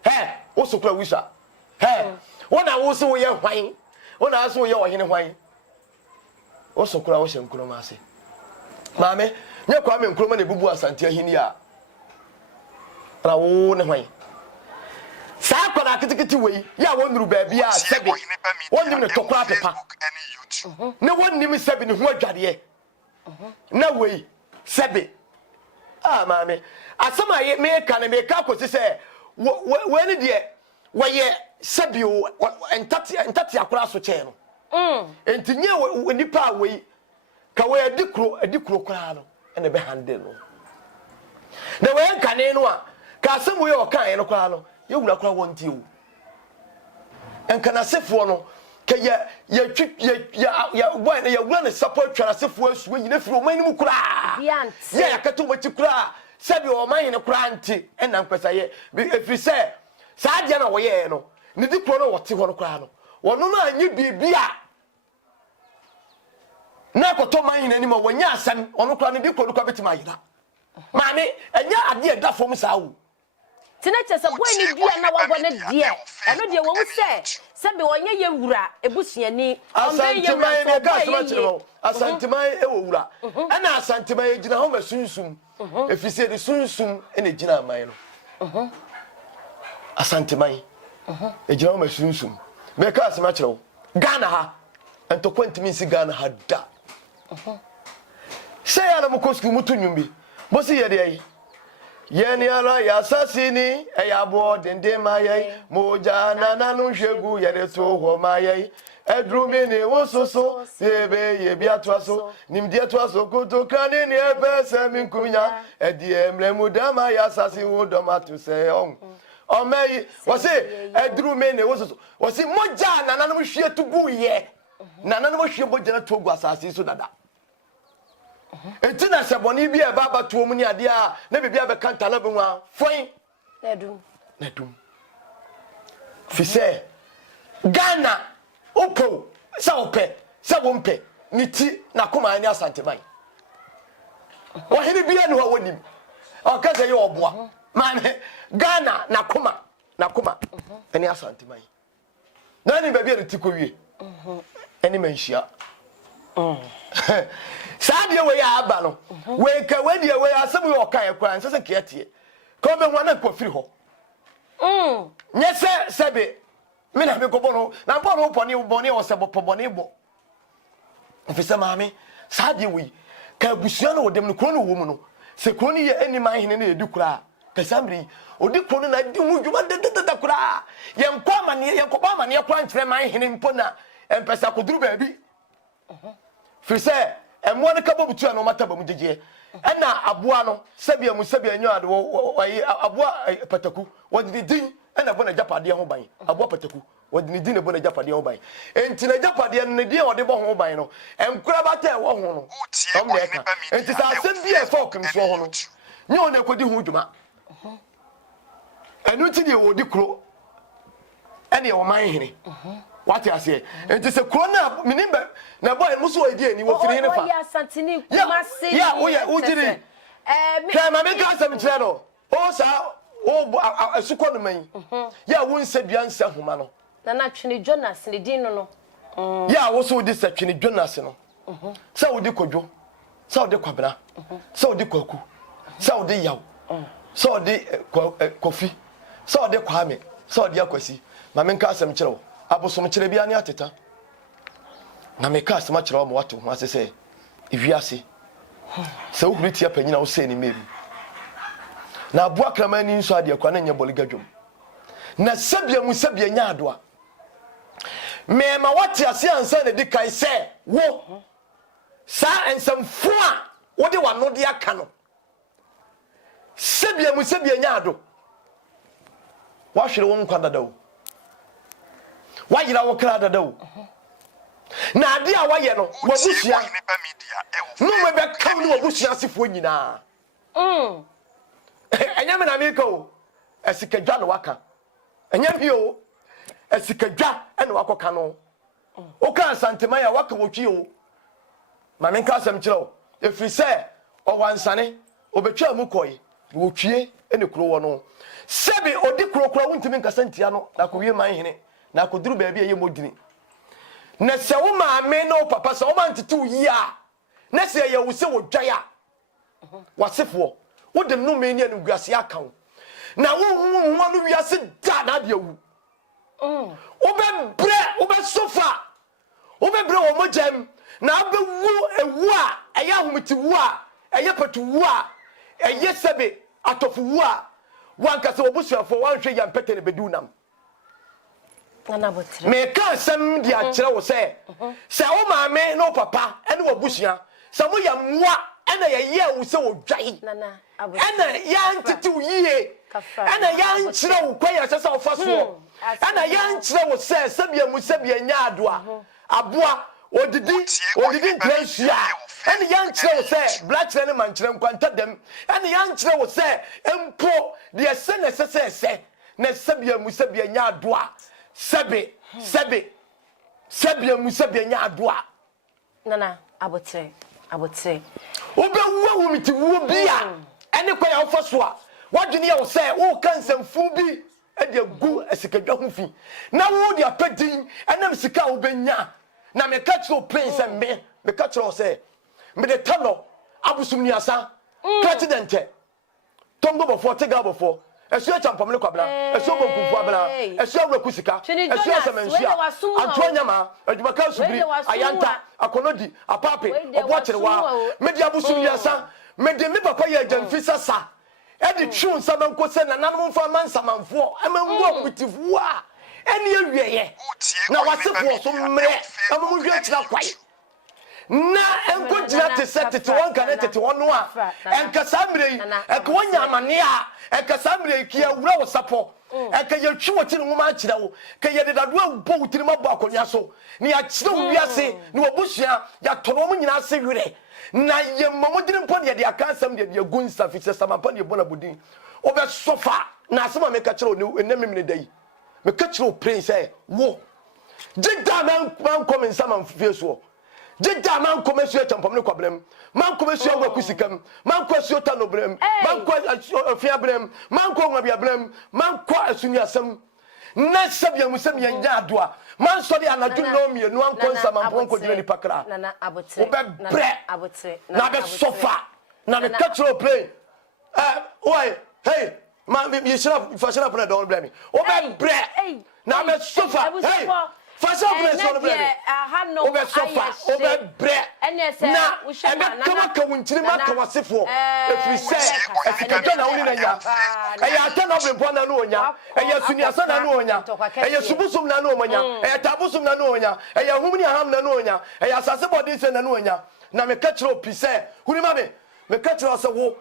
wo so kura wisa wona wo so wo ye hwan wona so wo ye wo hene hwan wo so kura wo hye nkuro ma ase maame nye kwa me nkuro ma na bubu asante ahini a ra wo ne hwan sa kwara kitikiti wei ya wonuru baabi a sebi wonim ne tokwa pepa na wonim sebi ne ho adwade na wei sebi maame asama ye me ka na me ka ko se we ne de waye sebi o entati akora so che no entinye nipa wei ka we adikro kora no ene be hande no na we ka ne no a ka asemu ye o kan ye no kora no yewura kora wonti o enkana sefo no ke ya boy na yewura ne support twara sefo asuwe nyina firi o manimu kora ya kato machi kora sabi o man ne kora anti ena nkwesa ye efiri se saa dia na wo ye no ne di kro no wote ho no kora no wono na anyi bibia na koto man ne ni ma wonya asam ono kora ne di kro no kwa betima yira maame enya ade e da fom saa wo Tinache sa boy ni bia na wabɔ ne die eno die wo se sebe wonye ye wura ebusuani asanteman me ga soma kyerɛ asanteman e wo wura ana asanteman e gina ho masunsum efise de sunsum ene gina aman no asanteman e gina ho masunsum me ka soma kyerɛ Ghana ha ento kwantimi si Ghana ha da se ya na mukosku mutunwum bi bo si ye de yi yeni ala ya sasini eyabo dende maye moja nana nu hwegu yere to ho maye edrumi ni wososo sebe ye biatwaso nimdie twaso kuto kani ni ebese minkunya edie mremu dama ya sasi wo domato se on omeyi wose edrumi ni wososo wose moja nana nu hwie tugu ye nana nu hwie moja na togu asasi so dada etina seboni bi e baba tuom ni ade a na bibia be kanta la benwa foin nedum fi se Ghana opo sa ope se wo mpe ni ti na koma ani asanteman wo hene bia ne ho wonim o ka se ye oboa mame Ghana na koma ani asanteman na ni ba bia ne ti ko wie ani manhia saade we ya aba no we ka we die we asem we oka e kwa nse ke tie ko be ho na ko firi ho nye sebe me na me ko bono na bono boni o se boni bo efisa maami saade we ka busua no wodem no kro no wo mu no se kro ni ye ani man hene na edi kura ka samri odi kro no na di hu djuma de kura ye nkwa amane ye nkwa amane kwa nkyere man hene mpo na empesa koduru ba bi fise emo ne ka bobutu na mata ba mu jeje na aboa no sebia mu sebia nyo ade aboa pataku wodi din na bona japade ho ban aboa pataku wodi din na bona japade ho ban enti na japade no ne din wodi bo ho ban no enkura bata e wo ho no om na eka enti sa asem bi e fok nso ho no nyo na kodi hu djuma enu ti de wodi kro ene e wo man hene what you say enti se kro na minimba na boy muso odi ani wo firi ne fa ya santini kuma se ya wo jiri ka ma me ka sam kire no o sa o asuko no man ya wo nsabia nsa homa no na twene Jonas ne din no ya wo so di sa twene Jonas no sa wo di kodwo sa wo di kwabra sa wo di kwaku sa wo di yaw sa wo di kofi sa wo di kwame sa wo di akwasi ma me ka sam kire wo abosom kire bia ne ateta na me ka asema kire wo mo wato ho asese iwiase se wo huriti apanyina wo se ni mebi na abua kramani nso ade akwa na nya boligadwom na sabia mu sabia nya adoa me ma wati ase ansa na di kai se wo sa ensamfo a wo de wano de aka no sabia mu sabia nya ado wa hwere wo nkwa dadawo wa yira wo kra dadawo na ade a waye no wabusia no me be kam no wabusia sefo nyina enyame na meko esikadwa no waka enyame yo esikadwa ene wakoka no oka santema ya waka wotwi o ma menka asem kire efiri se owansane obetwa mu koyi wotwie ene kuro wo no sebi odi kuro wuntimi nkasantia no na ko wie man hene na ko duru baabi eye modini na se wo maame no papa se wo mantetu yi a na se ye wo se wodwaya wasefo wo de no me ni anu guase akan na wo no wiase da na de wu wo be sofa wo be bre wo mojem na be wu ewu a eya homiti wu a eye patu wu a eye sebe atofu wu a wanka se obusuafo wanhwe ya mpete ne bedunam na botre me ka sem dia kire wo se wo maame no papa ene wo busua se mo ya mwa ene ye wo se wo dwai nana ene ya ntitu yie ene ya nkire wo kwaya se wo fa so ene ya nkire wo se sebia mu sebia nya adoa aboa odidi nkransia ene ya nkire wo se blackre ne mankire nkwanta dem ene ya nkire wo se empo de se ne se na sebia mu sebia nya adoa sebe mu sebe nya adoa nana abotre obewu miti wo bia ene kwa ya ofoso a wadwene ya wo se wo kansamfu bi e de gu esikadwa ho fi na wo de apadin enam sika wo benya na me ka tro prince me ka tro se me de tano abusum ni asa president tongo bofo tega bofo esu champomle kwabla esu bonkunfu abla esu awraku sika esu semensia antonyama adwumaka subiri ayanta akonodi apape oboacherewa media busum yasa mede me papa ya jamfisa sa edi twu nsamanko se na nanom mfa mansamanfo amanwo mutifu a eni awieye na wasefo so mre amu hwe kira kwai na enko jira te set te won kan te won no a enkasa mre eka wonya amane a ekasa mre kia wura wo sapo eka ye twi wo tiri nwoma akira wo ka ye de dado abu wutiri mabo akonya so ni ya kire wo wiase ni wobusua ya tono mu nyina se wire na ye momodiri mpo de de akansam de gunsa fitse samampa de bona budin obe sofa na asema me ka kire wo enemi me dai me ka kire wo prince wo jida man come in some fie so Jija man komesu e champom ne kwabrem man komesu e wakusikam man kwasu tanobrem man kwa afiabrem man kwa nwabiabrem man kwa asuni asem na sabia musem yanya adoa man sori anaju no mienu ankonsa man ponko dwene ni pakra nana abotre na be sofa na me catro play oi hey man you should have fashion up na don blame me obe bre na me sofa hey fashion up na don blame me obe sofa obe bre na ebe kama ka wunchiri ma ka wasefo efiri se efika na woni na ya eya ata na obe pona no onya eya suni asa na no onya eya subusum na no onya eya tabusum na no onya eya humni aham na no onya eya asase body se na no onya na me catro pise huni ma me catro se wo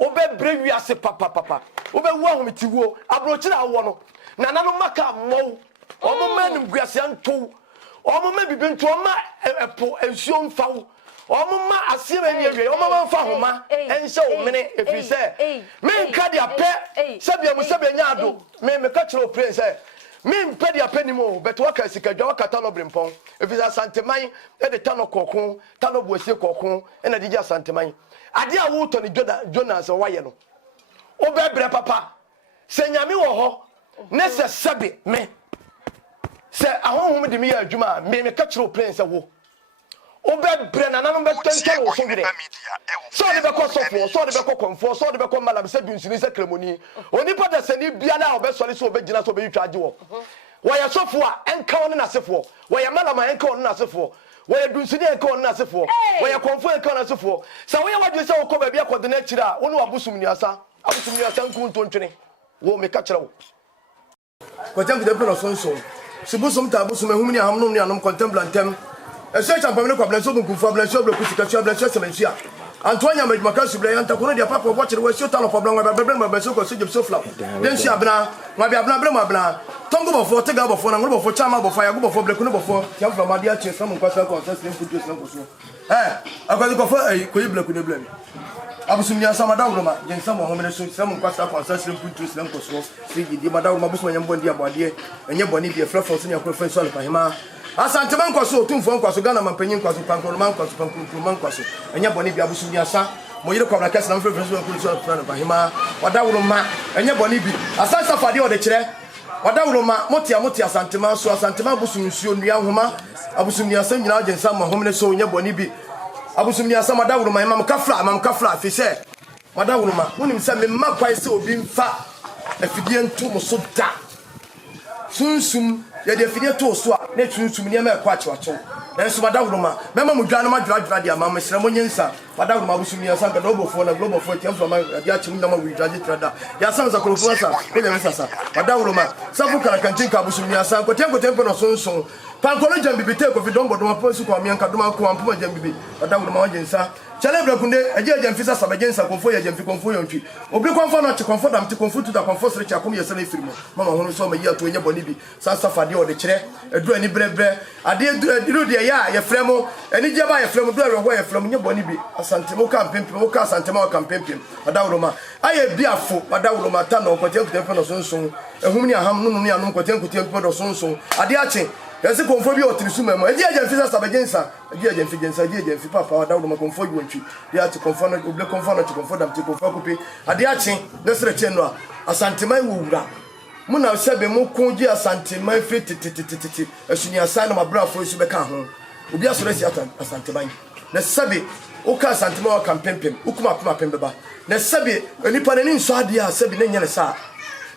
obe bre wiase papa obe wo ahomiti wo abrochira awo no na nanu maka mo omo manu guase anto omo ma bibi nto ma epo ensuo mfawo omo ma asiema ni awie omo ma mfa homa ense o mene efise me nka dia pe sabia mu sabia nya ado me ka kire prince me mpe dia pe ni mo beto waka sikadwa waka tano brempon efise asanteman e de tano kokon tano buasie kokon e na digi asanteman ade a wo to ni Jonas waye no obebre papa se nyame wo ho ne se sebe me se ahonhom de me ya adwuma me ka kire prince wo obebre na nanom be tonke wo so gire so de be ko sofo so de be ko konfo so de be ko malam se dunsini se kremoni oni pada se ni bia na obesori so obegina so obeyitwa age wo ya sofo a enka woni na sefo ya malam enka woni na sefo where do see the corner as for where you confirm corner as for so we what you say ko ba bia ko de na kira wonu abusum ni asa nku ntontwene wo me ka kira wo ko tem de pelo sonso subusum ta abusum ehum ni ahamnum ni anom contemplantem e se champam ne ko blanso bu kufu blanso bu kutika cha blanso semensia Antoine Majmaka subla yanta kono dia papa watch the west town of problem ba beso ko sejep so flap den si abna ma bi abna bre ma abna tongo bofo tega bofo na ngo bofo chama bofo ya go bofo ble kuno bofo ya from adia che some kwasa ko sesem putu sem ko so akwadi ko fo ko yible kuno ble abusum ya sama dawroma jen samo ho mene so sem kwasa ko sesem putu sem ko so si di ma dawroma busum nyam bondi abode enye boni bi frefo so nya ko fe so le pahima Asante man kwaso tumfo kwaso Ghana mampanyin kwaso pankoro man kwaso pankoro man kwaso enya boni bia busu bia sa mo yire kwabra kesa na mfrefre so ko so plan ba hima wadawuro ma enya boni bi asante fade o de kire wadawuro ma motia asante man so asante man busu nsuo nua homa abusu nua sa nyina agensa ma homne so enya boni bi abusu nua sa wadawuro ma mam kafra fi se wadawuro ma wonim se me ma kwai se obi mfa afidie nto mo so da sunsum ya de fidie to so a na sunsum ne ma kwa chiwacho enso madawroma mema mu dwa no madwradwra dia ma mesra mo nyensa madawroma busumi ya sanka no bofo na global for tiam from ya chim na ma wi dwaje trada ya sanza ko fuasa be le mesasa madawroma safu kala kantin ka busumi ya sanko tempo no sonson pankolo jambibi te ko fi dombo do ma posu ko amianka do ma ko ampuma jambibi madawroma wajensa Chalebra kunde aje jamfisa sabajensa konfo ya jamfi konfo yontwi obi konfo na che konfo dam te konfo tu da konfo sere cha kom yesele firimo mama hono so ma yi ato enye boni bi sasa fade o de kire edu ani brebre ade edu de ya fremo eni jeba ya fremo do ewo ya fremo nye boni bi asante mo kampempe mo ka asante mo kampempe adawroma aye biafo adawroma ta no kote kutempe no sonson ehum ni aham no ni anom kote kutempe do sonson ade ache yesi konfo bi otirisu memo eje jamfisa sabajensa eje jamfijensa eje jamfi papa adawroma konfo yontwi dia ti konfo na oble konfo na ti konfo dam ti konfo kupi ade ache na sere che no asantemai wura muna sebe mo konji asantemai fri tititititi asuni asana mabrafo su beka ho obi asore si asantemai na sebe o ka asantemai o kampempem ukuma kuma pembeba na sebe onipa na ni nso ade a sebe na nyane sa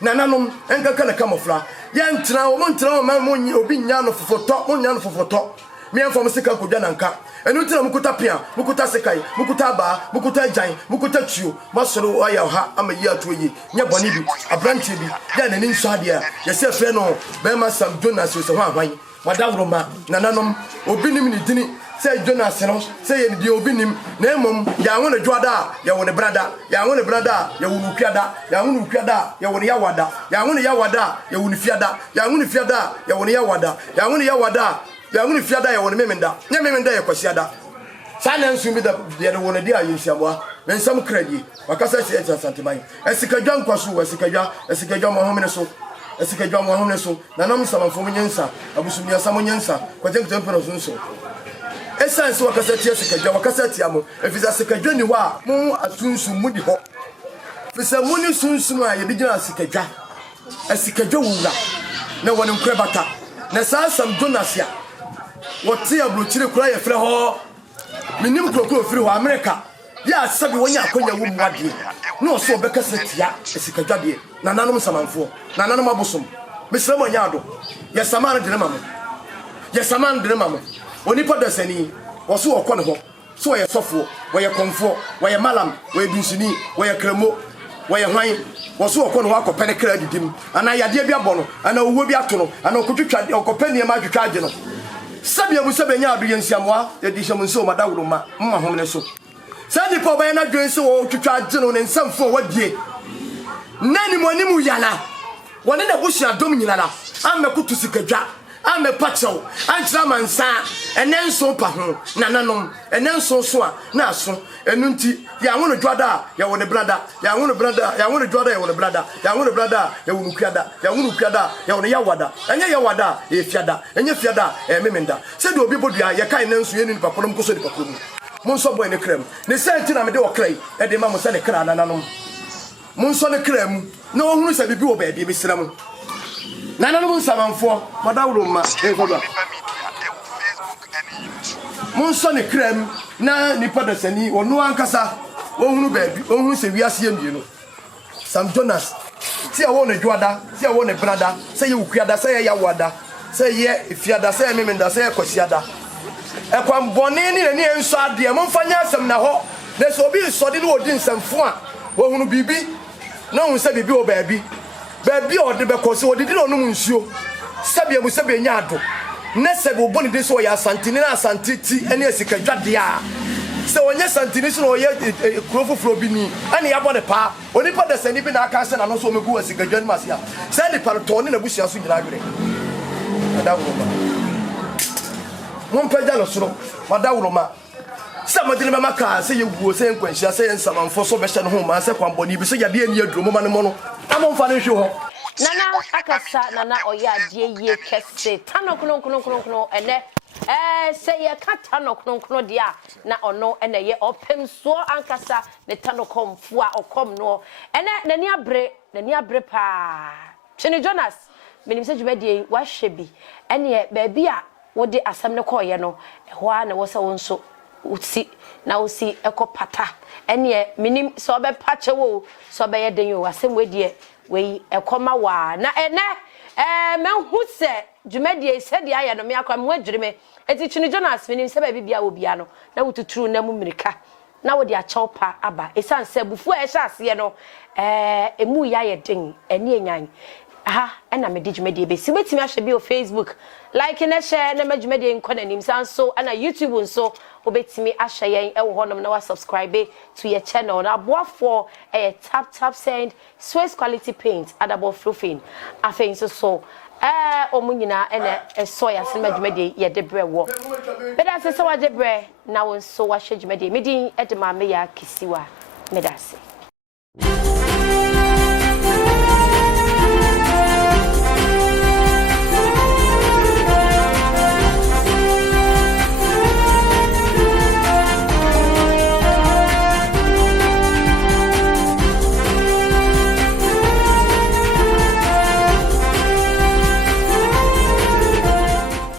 nananom enkaka na kamofla ya ntra o mo ntra o ma mo obi nya no fofoto mo nya no fofoto mi enfo mo sika kodwa nanka enu ntra mukuta pia mukuta sekai mukuta ba mukuta jan mukuta tuo masoro aya ha amayi atoyi nya boni bi abrantie bi ya na ni nso ade a ye se fre no be ma Sam Jonas so ho ahwan madawroma nananom obi nim ni dini say Jonas no say ye di obi nim na emom ya won adwada ya won brada ya won brada ya won kwiada ya won kwiada ya won yawada ya won yawada ya won fiada ya won fiada ya won yawada ya won yawada ya won fiada ya won memenda nya memenda ya kwasiada sana nsumi da de won di ayinsiaboa mensam kradi wakasa se santimai esikadwa nkwaso esikadwa mo homene so esikadwa mo homene so nanam samanfo nyensa abusumia samo nyensa kwatenkutempe no so essence wakasa tie sikadwa wakasa tie amo efisa sikadwa ni ho a mo asunsun mu di ho fisa mu ni sunsun a ye bi gina sikadwa asikadwa wura na woni nkwe bata na Sam Jonas ya wote abrochire kura ye frɛ ho minim krokro firi ho America ya sabi wonya akonya wo muade no so obekasa tia asikadwa de na nanom samanfo na nanom abosom mesra mo nya ado ye samana de mamo ye samana de mamo oni podasani wo so okɔ ne ho so wo ye sofo wo ye konfo wo ye malam wo ye dunsini wo ye kremo wo ye hwan wo so okɔ ne ho akɔpɛ ne kra didim ana yade bi abɔ no ana owó bi ato no ana okotwitwa okɔpɛ ne ma twitwa agye no sabia mu sebe nya ado ye nsiamoa ye di hyɛm nso ma dawuro ma mma hom ne so sadi po ba na dwen so wo twitwa agye no ne nsamfo wadie nani mo ni mu yana woni na bushia dom nyina na amekotu sikadwa ame pachew antra mansa enenso pa ho nananom enenso so a na aso enunti ya wono dwada ya woni brada ya wono brada ya wono dwada ya woni brada ya wono brada ya wono kuada ya wono kuada ya wono yawada enye yawada e fiada enye fiada e memenda se de obi bodua ye kai nenso ye ni pakolom koso ni pakolom monso boy ne krem ne senti na me de wo krai e de ma mo se ne kra nananom monso ne krem na wo hunu se bibi wo ba bi misira mo nana no samanfo madawro ma e fodo monso ne krem na nipa da sani onu ankasa ohunu baabi ohunu se wiase amienu Sam Jonas se wo ne dwada se wo ne brada se ye ukuada se ye yawada se ye fiada se ye memenda se ye kwasiada e kwam bone ni ne enso ade momfanya asem na ho na so obi sode ne odi nsamfo a ohunu bibi na hu se bibi o baabi baby or the because what did not know monsieur sabia mu sabia nyado na sebe oboni de so ya santini na santiti ene esikadwa de a se onye santini so no ye krofofro bi ni ane ya bone pa onipa da sani bi na aka se na no so megu esikadwa ni masia se ni parto ni na busia so nyina gwere adawro ma mon peja lo soro adawro ma samadini ma maka se ye guo se nkwanhia se ye nsamanfo so be hye no ho ma se kwamboni bi se ya de ani aduro mo ma ne mo no amomfa ne hwe ho nana akasa nana oya die ye kese tano kronkronkronkron ene se ye ka tano kronkron dia na ono ene ye opem so ankasa ne tano komfo a okom no ene nani abre pa Chini Jonas menim se dwumadi wa hwe bi ene baabi a wode asam ne koye no ho a na wo se wonso uti na usi ekopata ene minim so be pache wo so be yeden wo asem wedie we ekoma wa na ene menhu se dwumadi se dia ye no me akwa me wadwire me eti Chini Jonas minim se ba bibia wo bia no na wotuturu na mu mirika na wo de achopa aba esan se bufu a ehya ase no emu ya yeden ene enyan aha ena me dwumadi be si betimi ahwe bi o Facebook like na share na dwumadi nkona nim san so ana YouTube nso obetimi ahwe yen e wo honom na wa subscribe to your channel na boafo tap send Swiss quality paint adabo roofing afenso so omunyina ene soya se dwumadi ye de bre wo beda se wa de bre na won so wa hwe dwumadi medin edema me ya kisiwa medase